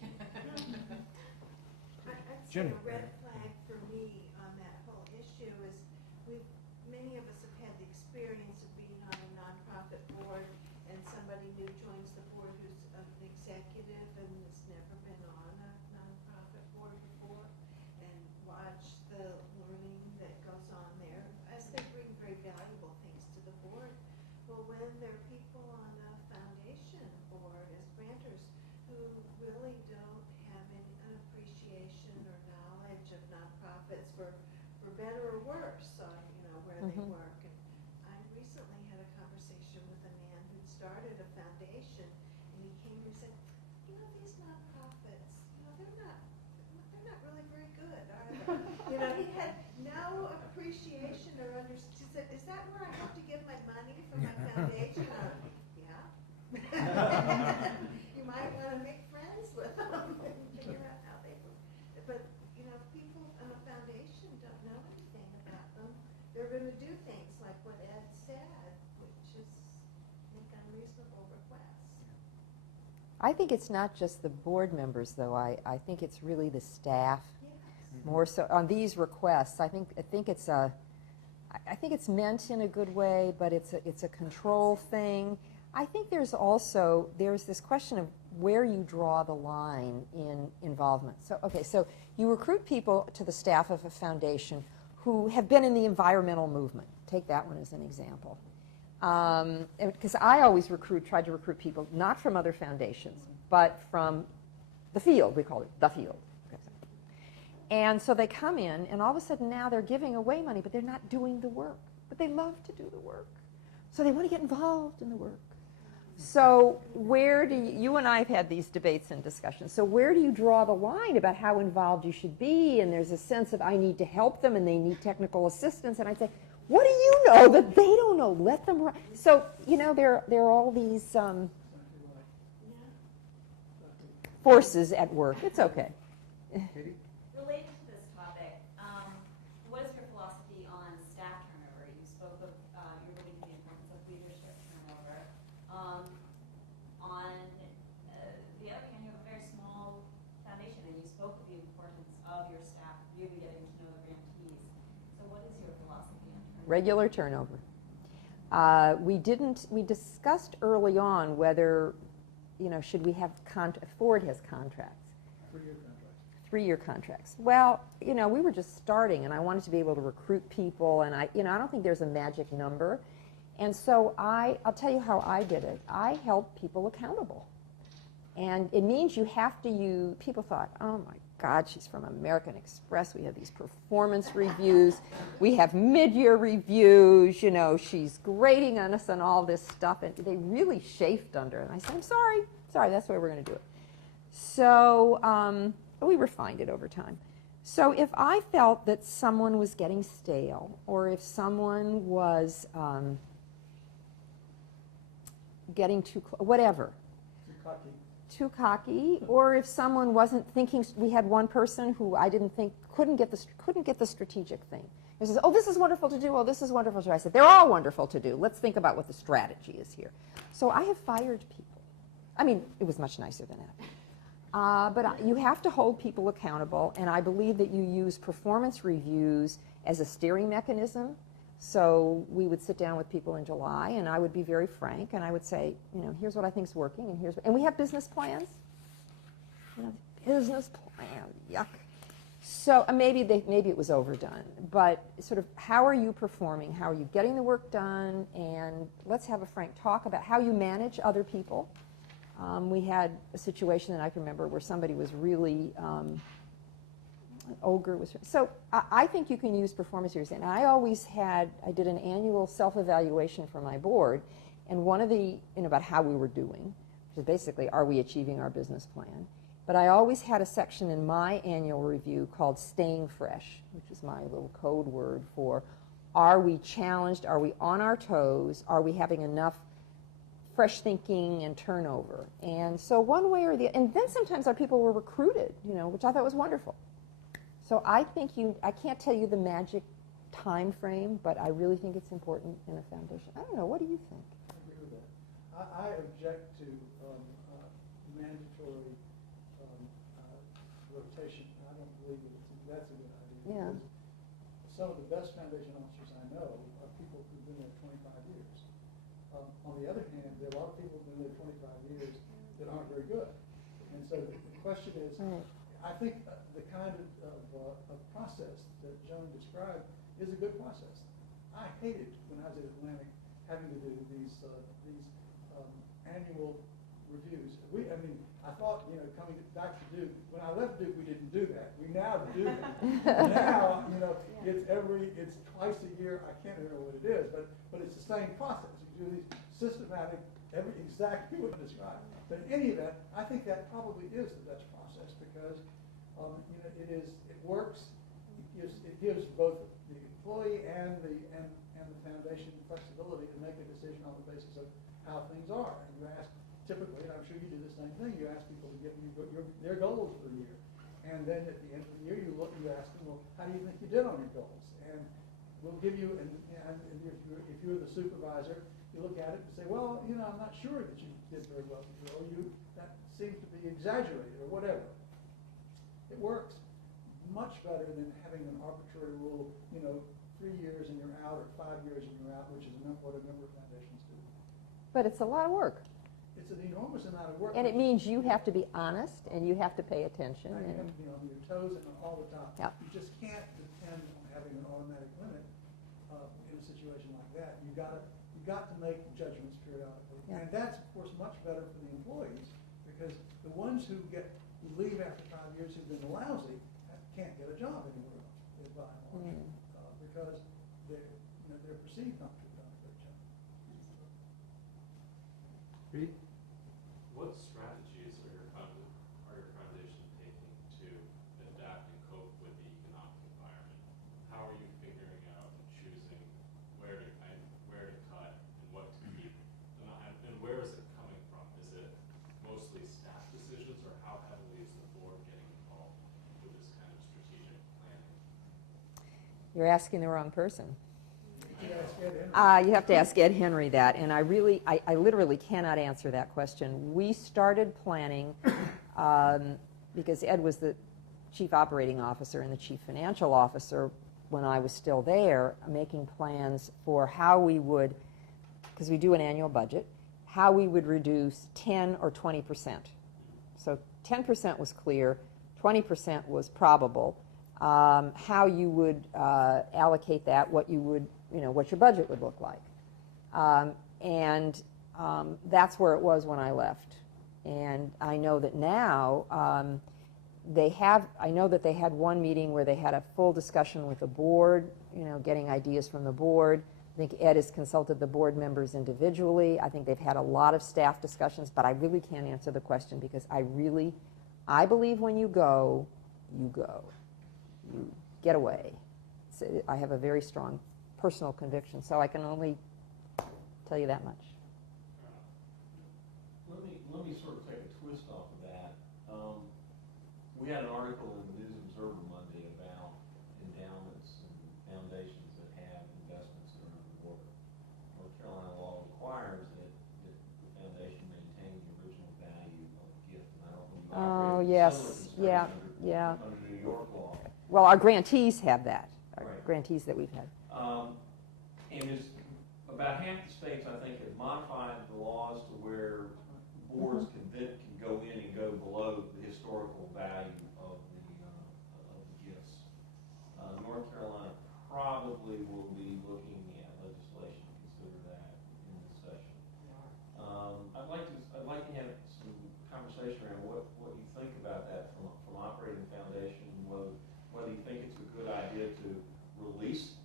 I'd say Jenny. a red flag for me on that whole issue is many of us have had the experience of being on a nonprofit board and somebody new joins the board who's an executive and has never been on a nonprofit board before, and watch the learning that goes on there as they bring very valuable things to the board. Well, when there are people on a foundation board as grantors who really don't have an appreciation or knowledge of nonprofits for better or worse, where they work. And I recently had a conversation with a man who'd started a foundation, and he came and said, these nonprofits, they're not really very good, are they? He had no appreciation or understanding. He said, is that where I have to give my money for my foundation? Yeah. You might want to make friends with them and figure out how they work. But, people in a foundation don't know anything about them. They're going to do things like what Ed said, which is make unreasonable requests. I think it's not just the board members, though. I think it's really the staff. Yes. More so on these requests. I think it's meant in a good way, but it's a control thing. I think there's this question of where you draw the line in involvement. So, okay, so you recruit people to the staff of a foundation who have been in the environmental movement. Take that one as an example. Because I always tried to recruit people not from other foundations, but from the field. We call it the field. And so they come in, and all of a sudden now they're giving away money, but they're not doing the work. But they love to do the work. So they want to get involved in the work. So where do you and I have had these debates and discussions. So where do you draw the line about how involved you should be? And there's a sense of I need to help them, and they need technical assistance. And I'd say, what do you know that they don't know? Let them run. So, you know, there are all these forces at work. It's okay. Katie? Related to this topic, what is your philosophy on staff turnover? You spoke of you believe in the importance of leadership turnover. On the other hand, you have a very small foundation, and you spoke of the importance of your staff really getting to know the grantees. So what is your philosophy on turnover? Regular turnover. We discussed early on whether, you know, should we have, Ford has contracts. 3-year contracts. 3-year contracts. Well, you know, we were just starting, and I wanted to be able to recruit people, and I don't think there's a magic number. And so I'll tell you how I did it. I held people accountable. And it means you have to people thought, oh my God, she's from American Express. We have these performance reviews. We have mid-year reviews. You know, she's grading on us and all this stuff. And they really chafed under it. And I said, I'm sorry, that's the way we're going to do it. So we refined it over time. So if I felt that someone was getting stale, or if someone was getting whatever, too cocky, or if someone wasn't thinking, we had one person who I didn't think couldn't get the strategic thing. He says, oh, this is wonderful to do. Oh, this is wonderful to do. I said, they're all wonderful to do. Let's think about what the strategy is here. So I have fired people. I mean, it was much nicer than that. But you have to hold people accountable, and I believe that you use performance reviews as a steering mechanism. So we would sit down with people in July, and I would be very frank, and I would say, you know, here's what I think is working, and we have business plans. You know, business plan, yuck. So maybe it was overdone, but sort of how are you performing? How are you getting the work done? And let's have a frank talk about how you manage other people. We had a situation that I can remember where somebody was really, an ogre was, so I think you can use performance reviews. And I did an annual self-evaluation for my board, and one of about how we were doing, which is basically, are we achieving our business plan? But I always had a section in my annual review called staying fresh, which is my little code word for, are we challenged? Are we on our toes? Are we having enough fresh thinking and turnover? And so one way or the other, and then sometimes our people were recruited, you know, which I thought was wonderful. So I think I can't tell you the magic time frame, but I really think it's important in a foundation. I don't know, what do you think? I agree with that. I object to mandatory rotation. I don't believe that's a good idea. Yeah. Some of the best foundation officers I know are people who've been there 25 years. On the other hand, there are a lot of people who've been there 25 years that aren't very good. And so the question is, Right. I think the kind of process that Joan described is a good process. I hated, when I was at Atlantic, having to do these annual reviews. I thought, you know, coming back to Duke, when I left Duke, we didn't do that. We now do that. Now, you know, it's twice a year. I can't remember what it is, but it's the same process. You do these systematic, exactly what you described. But in any event, I think that probably is the best process because, you know, it works. It gives both the employee and the foundation flexibility to make a decision on the basis of how things are. And you ask, typically, and I'm sure you do the same thing, you ask people to give you their goals for the year. And then at the end of the year, you ask them, well, how do you think you did on your goals? And we'll give you, and if you're the supervisor, you look at it and say, well, you know, I'm not sure that you did very well, or that seems to be exaggerated, or whatever. It works much better than having an arbitrary rule, you know, 3 years and you're out, or 5 years and you're out, which is what a number of foundations do. But it's a lot of work. It's an enormous person out of work. And it means you have to be honest, and you have to pay attention. And you have And, to be on your toes and all the time. Yeah. You just can't depend on having an automatic limit in a situation like that. You got to make judgments periodically. Yeah. And that's, of course, much better for the employees, because the ones who leave after 5 years who've been lousy can't get a job anywhere else, by and large, because they're perceived not to have done a good job. Reed? What strategies are your foundation taking to adapt and cope with the economic environment? How are you figuring out and choosing where to cut and what to keep? And where is it coming from? Is it mostly staff decisions, or how heavily is the board getting involved with this kind of strategic planning? You're asking the wrong person. You ask Ed Henry. You have to ask Ed Henry that, and I literally cannot answer that question. We started planning because Ed was the chief operating officer and the chief financial officer when I was still there, making plans for how we would, because we do an annual budget, how we would reduce 10 or 20%. So 10% was clear, 20% was probable. How you would allocate that, what you would, what your budget would look like. And that's where it was when I left. And I know that now I know that they had one meeting where they had a full discussion with the board, getting ideas from the board. I think Ed has consulted the board members individually. I think they've had a lot of staff discussions, but I really can't answer the question because I believe when you go, you go. You get away. So I have a very strong personal conviction, so I can only tell you that much. Let me sort of take a twist off of that. We had an article in the News Observer Monday about endowments and foundations that have investments that are underwater. North Carolina law requires that the foundation maintain the original value of the gift. And I don't know if you Oh, operate yes. similar constraints Yeah. under New York law. Well, our grantees have that. Our Right. grantees that we've had. And there's about half the states, I think, have modified the laws to where boards can go in and go below the historical value of the gifts. North Carolina probably will be looking at legislation to consider that in this session. I'd like to have some conversation around what you think about that from operating foundation, whether you think it's a good idea to release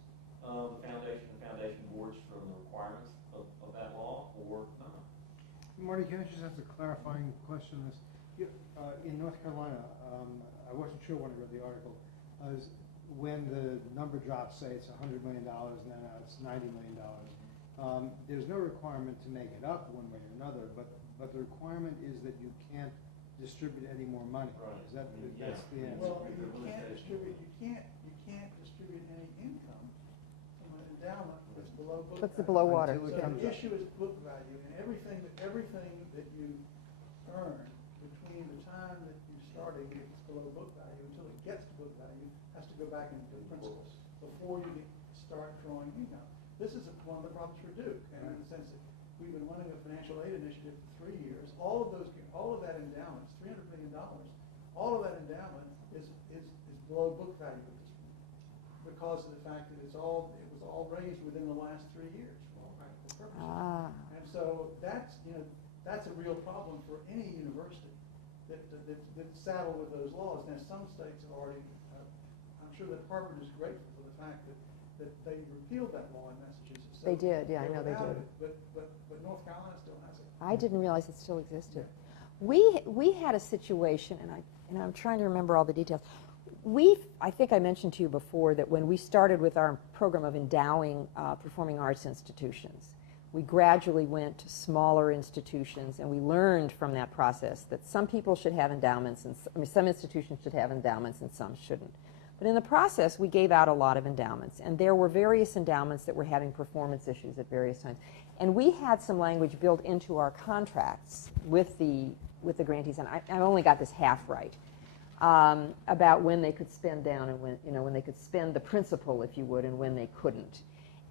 the foundation boards from the requirements of that law or not. Marty, can I just ask a clarifying question? In North Carolina, I wasn't sure when I read the article, when the number drops, say it's $100 million, and then now it's $90 million, there's no requirement to make it up one way or another, but the requirement is that you can't distribute any more money. Right. Is that, that's the answer? Well, you can't distribute any income from an endowment that's below book Puts it value. below water. Until it So comes the up. issue is book value, and everything that you earn between the time that you start it gets below book value until it gets to book value has to go back into the principles before you start drawing income. This is one of the problems for Duke, and in the sense that we've been running a financial aid initiative for 3 years. All of that endowment, $300 million, all of that endowment is below book value at this point because of the fact that it was all raised within the last 3 years for all practical purposes. And so that's a real problem for any university that's saddled with those laws. Now, some states have already, I'm sure that Harvard is grateful for the fact that they repealed that law in Massachusetts. So They did, yeah, I know they without did. it, but North Carolina still has it. I didn't realize it still existed. We had a situation, and I'm trying to remember all the details. I think I mentioned to you before that when we started with our program of endowing performing arts institutions, we gradually went to smaller institutions, and we learned from that process that some people should have endowments, and some institutions should have endowments and some shouldn't. But in the process, we gave out a lot of endowments, and there were various endowments that were having performance issues at various times. And we had some language built into our contracts with the grantees, and I only got this half right, about when they could spend down and when they could spend the principal, if you would, and when they couldn't.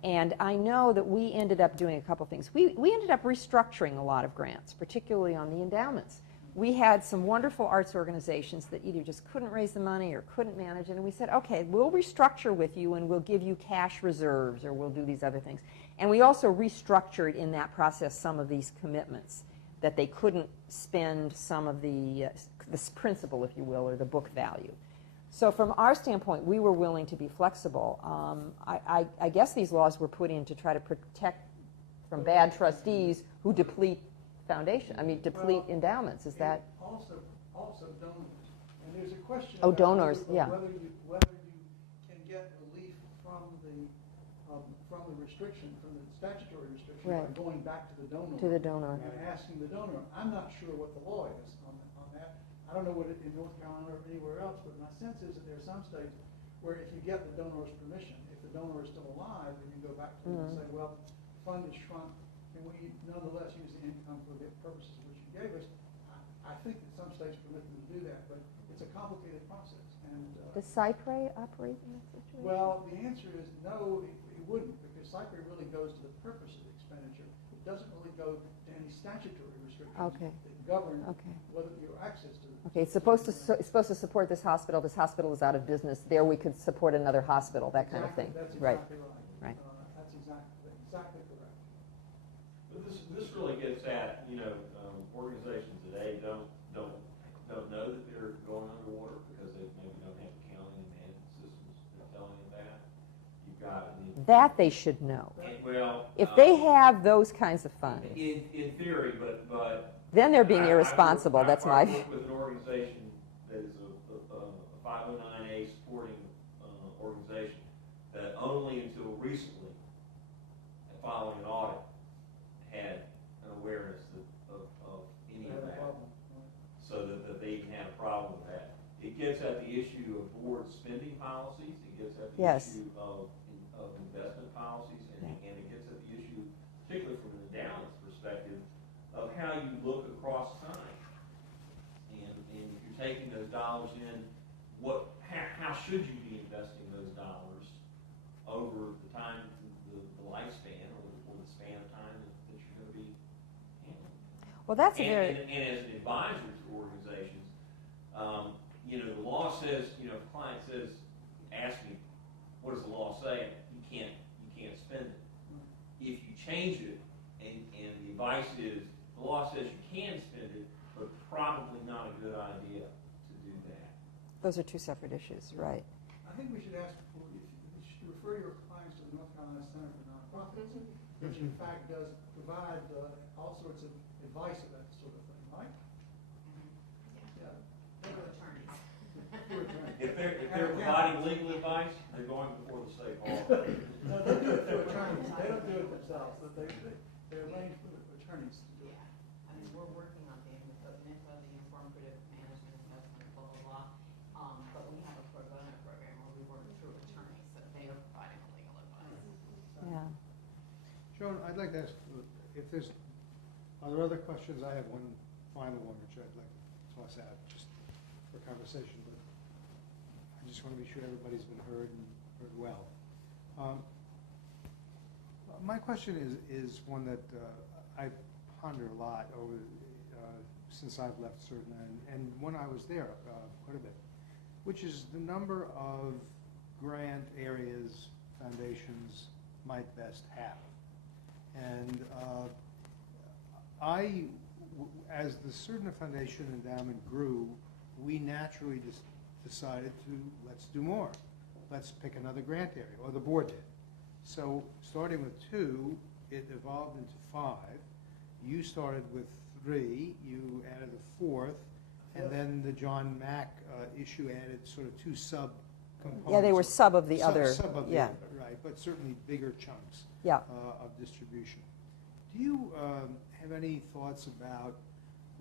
And I know that we ended up doing a couple things. We ended up restructuring a lot of grants, particularly on the endowments. We had some wonderful arts organizations that either just couldn't raise the money or couldn't manage it, and we said, okay, we'll restructure with you and we'll give you cash reserves or we'll do these other things. And we also restructured in that process some of these commitments that they couldn't spend some of the principal, if you will, or the book value. So from our standpoint, we were willing to be flexible. I guess these laws were put in to try to protect from bad trustees who deplete deplete endowments. Is that? Also donors. And there's a question Oh, about donors, whether, yeah. whether you can get relief from the restriction, from the statutory restriction, Right. by going back to the donor. To the donor. And asking the donor. I'm not sure what the law is on that. I don't know what it in North Carolina or anywhere else, but my sense is that there are some states where if you get the donor's permission, if the donor is still alive, then you go back to them and say, well, the fund is shrunk, and we nonetheless use the income for the purposes which you gave us. I think that some states permit them to do that, but it's a complicated process. And Does Cypre operate in that situation? well, the answer is no, it wouldn't, because Cypre really goes to the purpose of the expenditure. It doesn't really go to any statutory restrictions Okay. that govern Okay. whether your access to. Okay, it's supposed to support this hospital. This hospital is out of business. There we could support another hospital, that kind of thing. That's Right. exactly right. Right. That's exactly correct. But this really gets at, organizations today don't know that they're going underwater because they maybe don't have accounting and management systems that are telling them that. You've got That they should know. well, If they have those kinds of funds, in theory, but then they're being irresponsible. That's my I view. work with an organization that is a 509A supporting organization that only until recently, following an audit, had an awareness of any of that, so that they even had a problem with that. It gets at the issue of board spending policies. It gets at the Yes. issue of investment policies, and it gets at the issue, particularly from an endowment's perspective, of how you look across time. And if you're taking those dollars in, how should you be investing those dollars over the time, the lifespan, or the span of time that you're going to be handling? Well, that's a And, very. and as an advisor to organizations, the law says, if a client says, ask me, what does the law say? You can't spend it. If you change it, and the advice is, the law says you can spend it, but probably not a good idea to do that. Those are two separate issues, right? I think we should ask, you should refer your clients to the North Carolina Center for Nonprofits, which in fact does provide all sorts of advice about that sort of thing, right? Yeah. They're attorneys. If they're providing legal advice, they're going before the state law. No, they do it through attorneys. They don't do it themselves, but they arrange for attorneys to do it. Yeah, I mean, we're working on the NIFA, the Informative Management Investment, blah, blah, blah. But we have a pro bono program where we work through attorneys, that they are providing legal advice. Yeah. Joan, I'd like to ask, are there other questions? I have one final one, which I'd like to toss out just for conversation, but I just want to be sure everybody's been heard and heard well. My question is one that I ponder a lot over since I've left Certain, and when I was there quite a bit, which is the number of grant areas foundations might best have. And as the Certain Foundation endowment grew, we naturally just decided let's do more. Let's pick another grant area, or the board did. So starting with 2, it evolved into 5. You started with 3, you added a 4th, and then the John Mack issue added sort of 2 sub-components. Yeah, they were sub of the other. Sub of the yeah. other, right, but certainly bigger chunks Yeah. of distribution. Do you have any thoughts about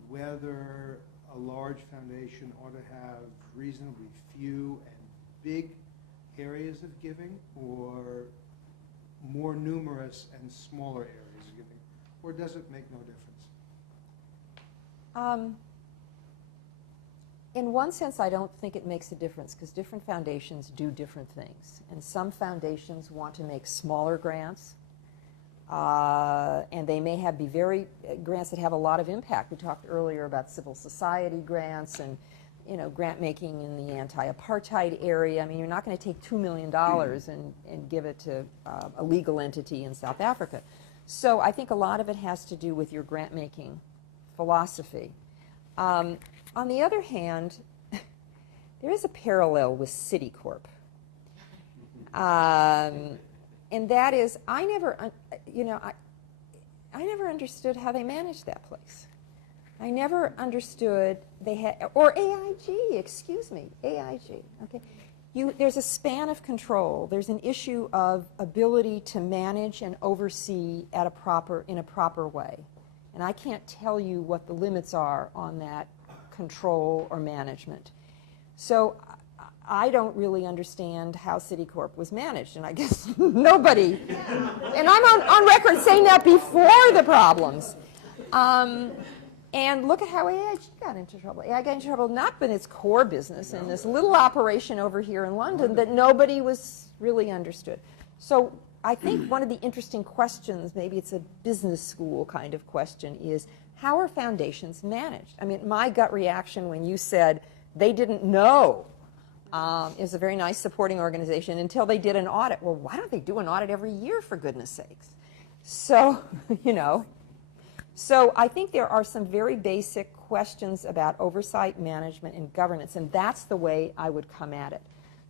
whether a large foundation ought to have reasonably few and big areas of giving, or more numerous and smaller areas of giving, or does it make no difference? In one sense, I don't think it makes a difference because different foundations do different things. And some foundations want to make smaller grants, and they may be very grants that have a lot of impact. We talked earlier about civil society grants and grant making in the anti-apartheid area. I mean, you're not going to take $2 million and give it to a legal entity in South Africa. So I think a lot of it has to do with your grant making philosophy. On the other hand, there is a parallel with Citicorp. And that is, I never understood how they managed that place. I never understood they had, or AIG, excuse me, AIG, okay. There's a span of control. There's an issue of ability to manage and oversee in a proper way. And I can't tell you what the limits are on that control or management. So I don't really understand how Citicorp was managed, and I guess nobody. And I'm on record saying that before the problems. And look at how AIG got into trouble. AIG got into trouble not in its core business, in this little operation over here in London that nobody was really understood. So I think one of the interesting questions, maybe it's a business school kind of question, is how are foundations managed? I mean, my gut reaction when you said they didn't know is a very nice supporting organization until they did an audit. Well, why don't they do an audit every year, for goodness sakes? So, So I think there are some very basic questions about oversight, management, and governance, and that's the way I would come at it.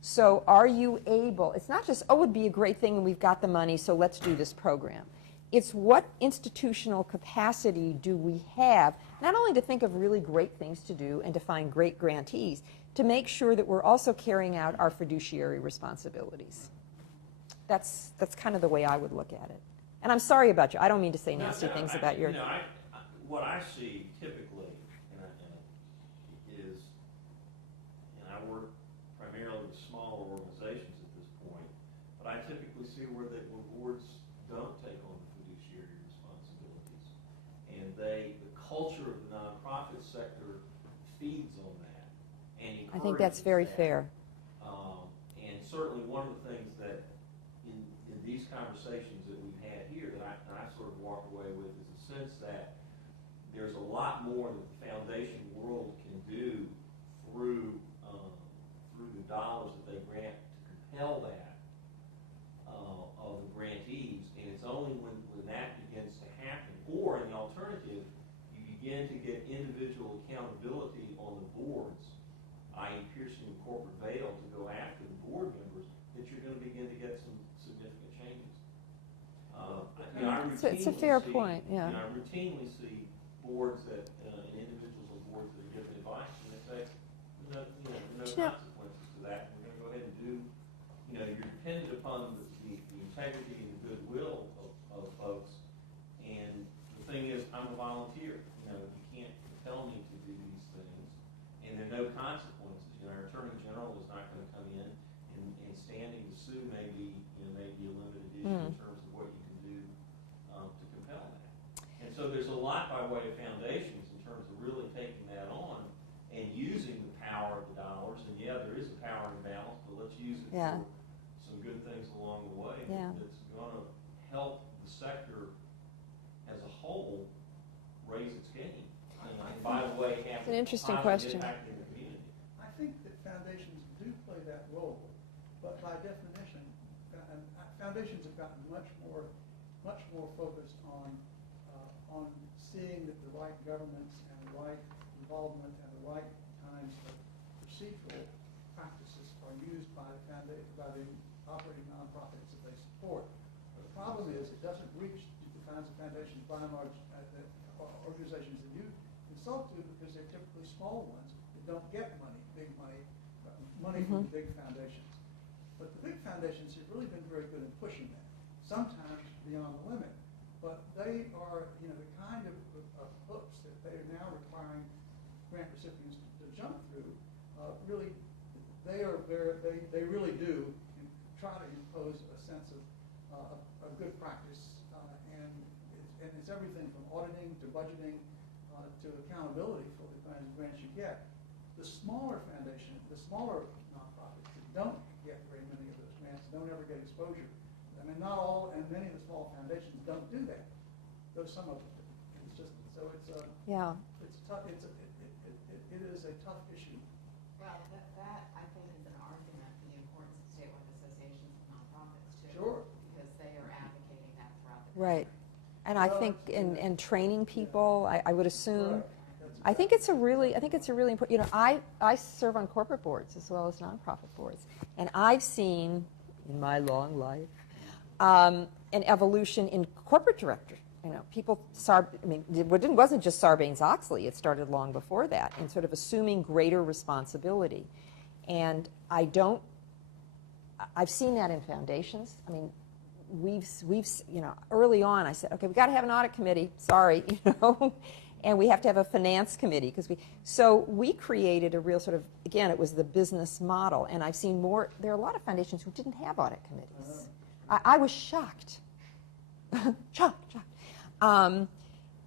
So are you able, it's not just, oh, it would be a great thing and we've got the money, so let's do this program. It's what institutional capacity do we have, not only to think of really great things to do and to find great grantees, to make sure that we're also carrying out our fiduciary responsibilities. That's kind of the way I would look at it. And I'm sorry about you. I don't mean to say nasty things about your... What I see typically is, and I work primarily with smaller organizations at this point, but I typically see where boards don't take on the fiduciary responsibilities. And the culture of the nonprofit sector feeds on that and encourages I think that's very that. fair. And certainly one of the things that in these conversations that we've had here that I sort of walked away with is a sense that there's a lot more that the foundation world can do through the dollars that they grant to compel that of the grantees, and it's only when that begins to happen, or in the alternative, you begin to get individual accountability on the boards, i.e. piercing the corporate veil to go after the board members, that you're going to begin to get some significant changes. It's a fair point, yeah. I routinely see boards and individuals on boards that give advice, and they say, no consequences to that. We're going to go ahead and do, you're dependent upon the integrity and the goodwill of folks. And the thing is, I'm a volunteer. You can't compel me to do these things, and there are no consequences. Our Attorney General is not going to come in and standing to sue may be a limited issue in terms of what you can do to compel that. And so there's a lot by way of foundations in terms of really taking that on and using the power of the dollars. And there is a power imbalance, but let's use it for some good things along the way that's going to help the sector as a whole raise its game. And by the way, have an interesting a question. impact in the community. I think that foundations do play that role, but by definition, foundations have gotten much more focused on seeing that the right governance and the right involvement and the right kinds of procedural practices are used by the operating nonprofits that they support. But the problem is it doesn't reach the kinds of foundations, by and large, organizations that you consult to, because they're typically small ones that don't get big money from the big foundations. But the big foundations have really been very good at pushing that, sometimes beyond the limit. But they are, the kind of hooks that they are now requiring grant recipients to jump through. They really do try to impose a sense of good practice, and it's everything from auditing to budgeting to accountability for the kinds of grants you get. The smaller foundation, the smaller nonprofits that don't get very many of those grants, don't ever get exposure. I mean, not all, and many of the small foundations don't do that. Though some of them do. It's just, so it's a, Yeah. it's tough, it is a tough issue. Well, that I think is an argument for the importance of statewide associations of nonprofits too. Sure. Because they are advocating that throughout the Right. country. And I Well, think in training people, I would assume, Right. That's I think it's a really important, you know, I serve on corporate boards as well as nonprofit boards. And I've seen in my long life an evolution in corporate directors. You know, people, it wasn't just Sarbanes-Oxley. It started long before that, in sort of assuming greater responsibility. And I've seen that in foundations. I mean, we've you know, early on I said, okay, we've got to have an audit committee. Sorry, you know, and we have to have a finance committee so we created a real sort of, again, it was the business model. And I've seen there are a lot of foundations who didn't have audit committees. I was shocked. shocked.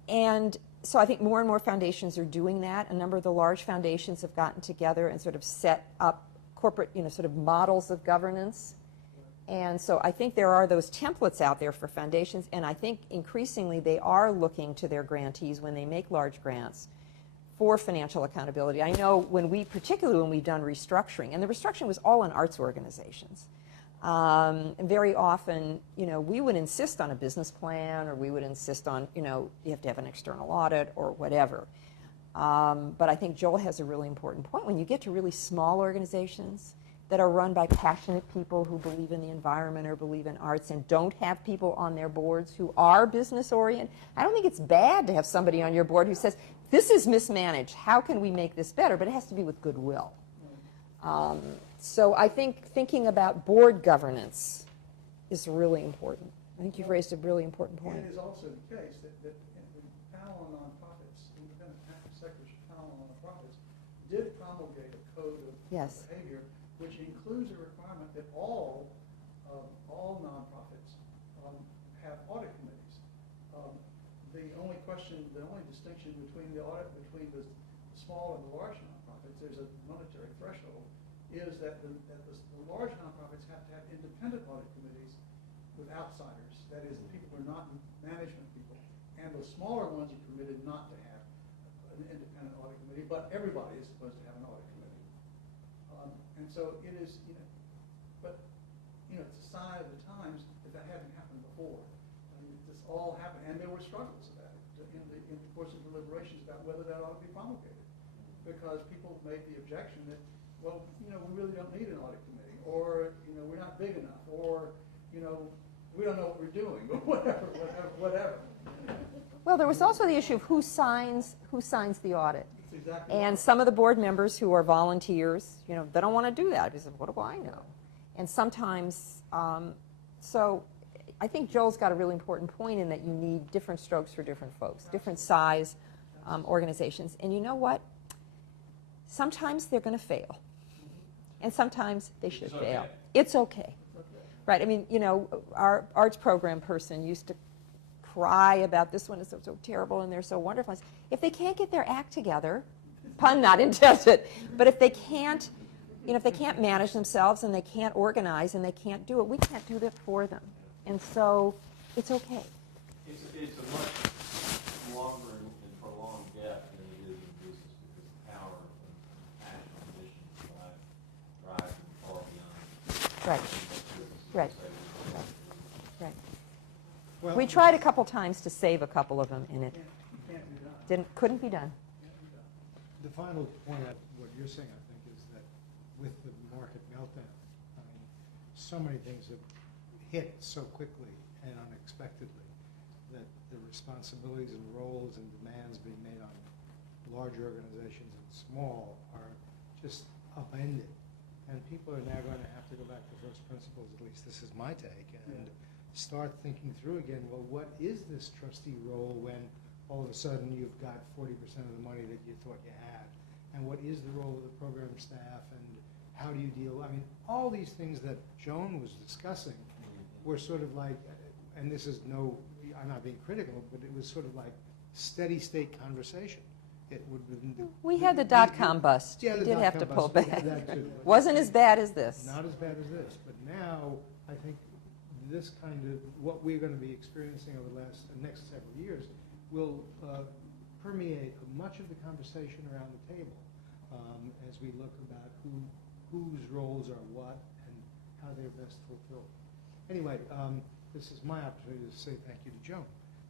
And so I think more and more foundations are doing that. A number of the large foundations have gotten together and sort of set up corporate, you know, sort of models of governance. And so I think there are those templates out there for foundations, and I think increasingly they are looking to their grantees when they make large grants for financial accountability. I know particularly when we've done restructuring, and the restructuring was all in arts organizations. And very often, you know, we would insist on a business plan, or we would insist on, you know, you have to have an external audit or whatever. But I think Joel has a really important point. When you get to really small organizations that are run by passionate people who believe in the environment or believe in arts and don't have people on their boards who are business oriented, I don't think it's bad to have somebody on your board who says, this is mismanaged, how can we make this better? But it has to be with goodwill. So I think thinking about board governance is really important. I think you've raised a really important point. And it is also the case that the panel on nonprofits, independent sectors panel on nonprofits, did promulgate a code of behavior, which includes a requirement that all nonprofits have audit committees. The only distinction between the small and the large nonprofits, there's a monetary threshold, is that the large nonprofits have to have independent audit committees with outsiders. That is, the people who are not management people. And the smaller ones are permitted not to have an independent audit committee, but everybody is supposed to have an audit committee. And so it is, you know, but, you know, it's a sign of the times that hadn't happened before. I mean, this all happened, and there were struggles about it in the course of deliberations about whether that ought to be promulgated. Because people made the objection that, well, you know, we really don't need an audit committee, or, you know, we're not big enough, or, you know, we don't know what we're doing, or whatever. Well, there was also the issue of who signs the audit. That's exactly And right. some of the board members who are volunteers, you know, they don't want to do that because what do I know? And sometimes, so I think Joel's got a really important point in that you need different strokes for different folks, different size organizations. And you know what? Sometimes they're going to fail. And sometimes they should fail. It's okay. Right? I mean, you know, our arts program person used to cry about this one is so terrible and they're so wonderful. I said, if they can't get their act together, pun not intended, but if they can't, you know, if they can't manage themselves and they can't organize and they can't do it, we can't do that for them. And so it's okay. It's a much longer and prolonged death than it is in business because the power and passion and mission drive far beyond. Right. Right. Right. Well, We tried a couple times to save a couple of them, and it Can't be done. couldn't be done. the final point of what you're saying, I think, is that with the market meltdown, I mean, so many things have hit so quickly and unexpectedly that the responsibilities and roles and demands being made on large organizations and small are just upended. And people are now going to have to go back to first principles, at least this is my take, and start thinking through again, well, what is this trustee role when all of a sudden you've got 40% of the money that you thought you had? And what is the role of the program staff, and how do you deal? I mean, all these things that Joan was discussing were sort of like, and this is no, I'm not being critical, but it was sort of like steady state conversation. it would have been. We had the dot-com bust. Yeah, We the did have to dot-com pull bust, we back. had that too. Wasn't as bad as this. Not as bad as this, but now I think this kind of, what we're going to be experiencing over the next several years will permeate much of the conversation around the table as we look about whose roles are what and how they're best fulfilled. Anyway, this is my opportunity to say thank you to Joan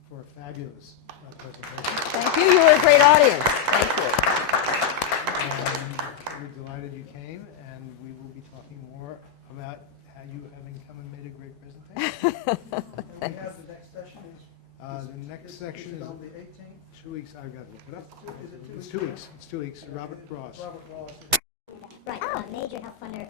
for a fabulous presentation. Thank you. You were a great audience. Thank you. We're delighted you came, and we will be talking more about how you having come and made a great presentation. And we have the next session is? The next section is on the 18th? 2 weeks. I've got to look it up. Is it 2 It's weeks? 2 weeks. It's 2 weeks. Robert Ross. Robert Ross. Right, major health funder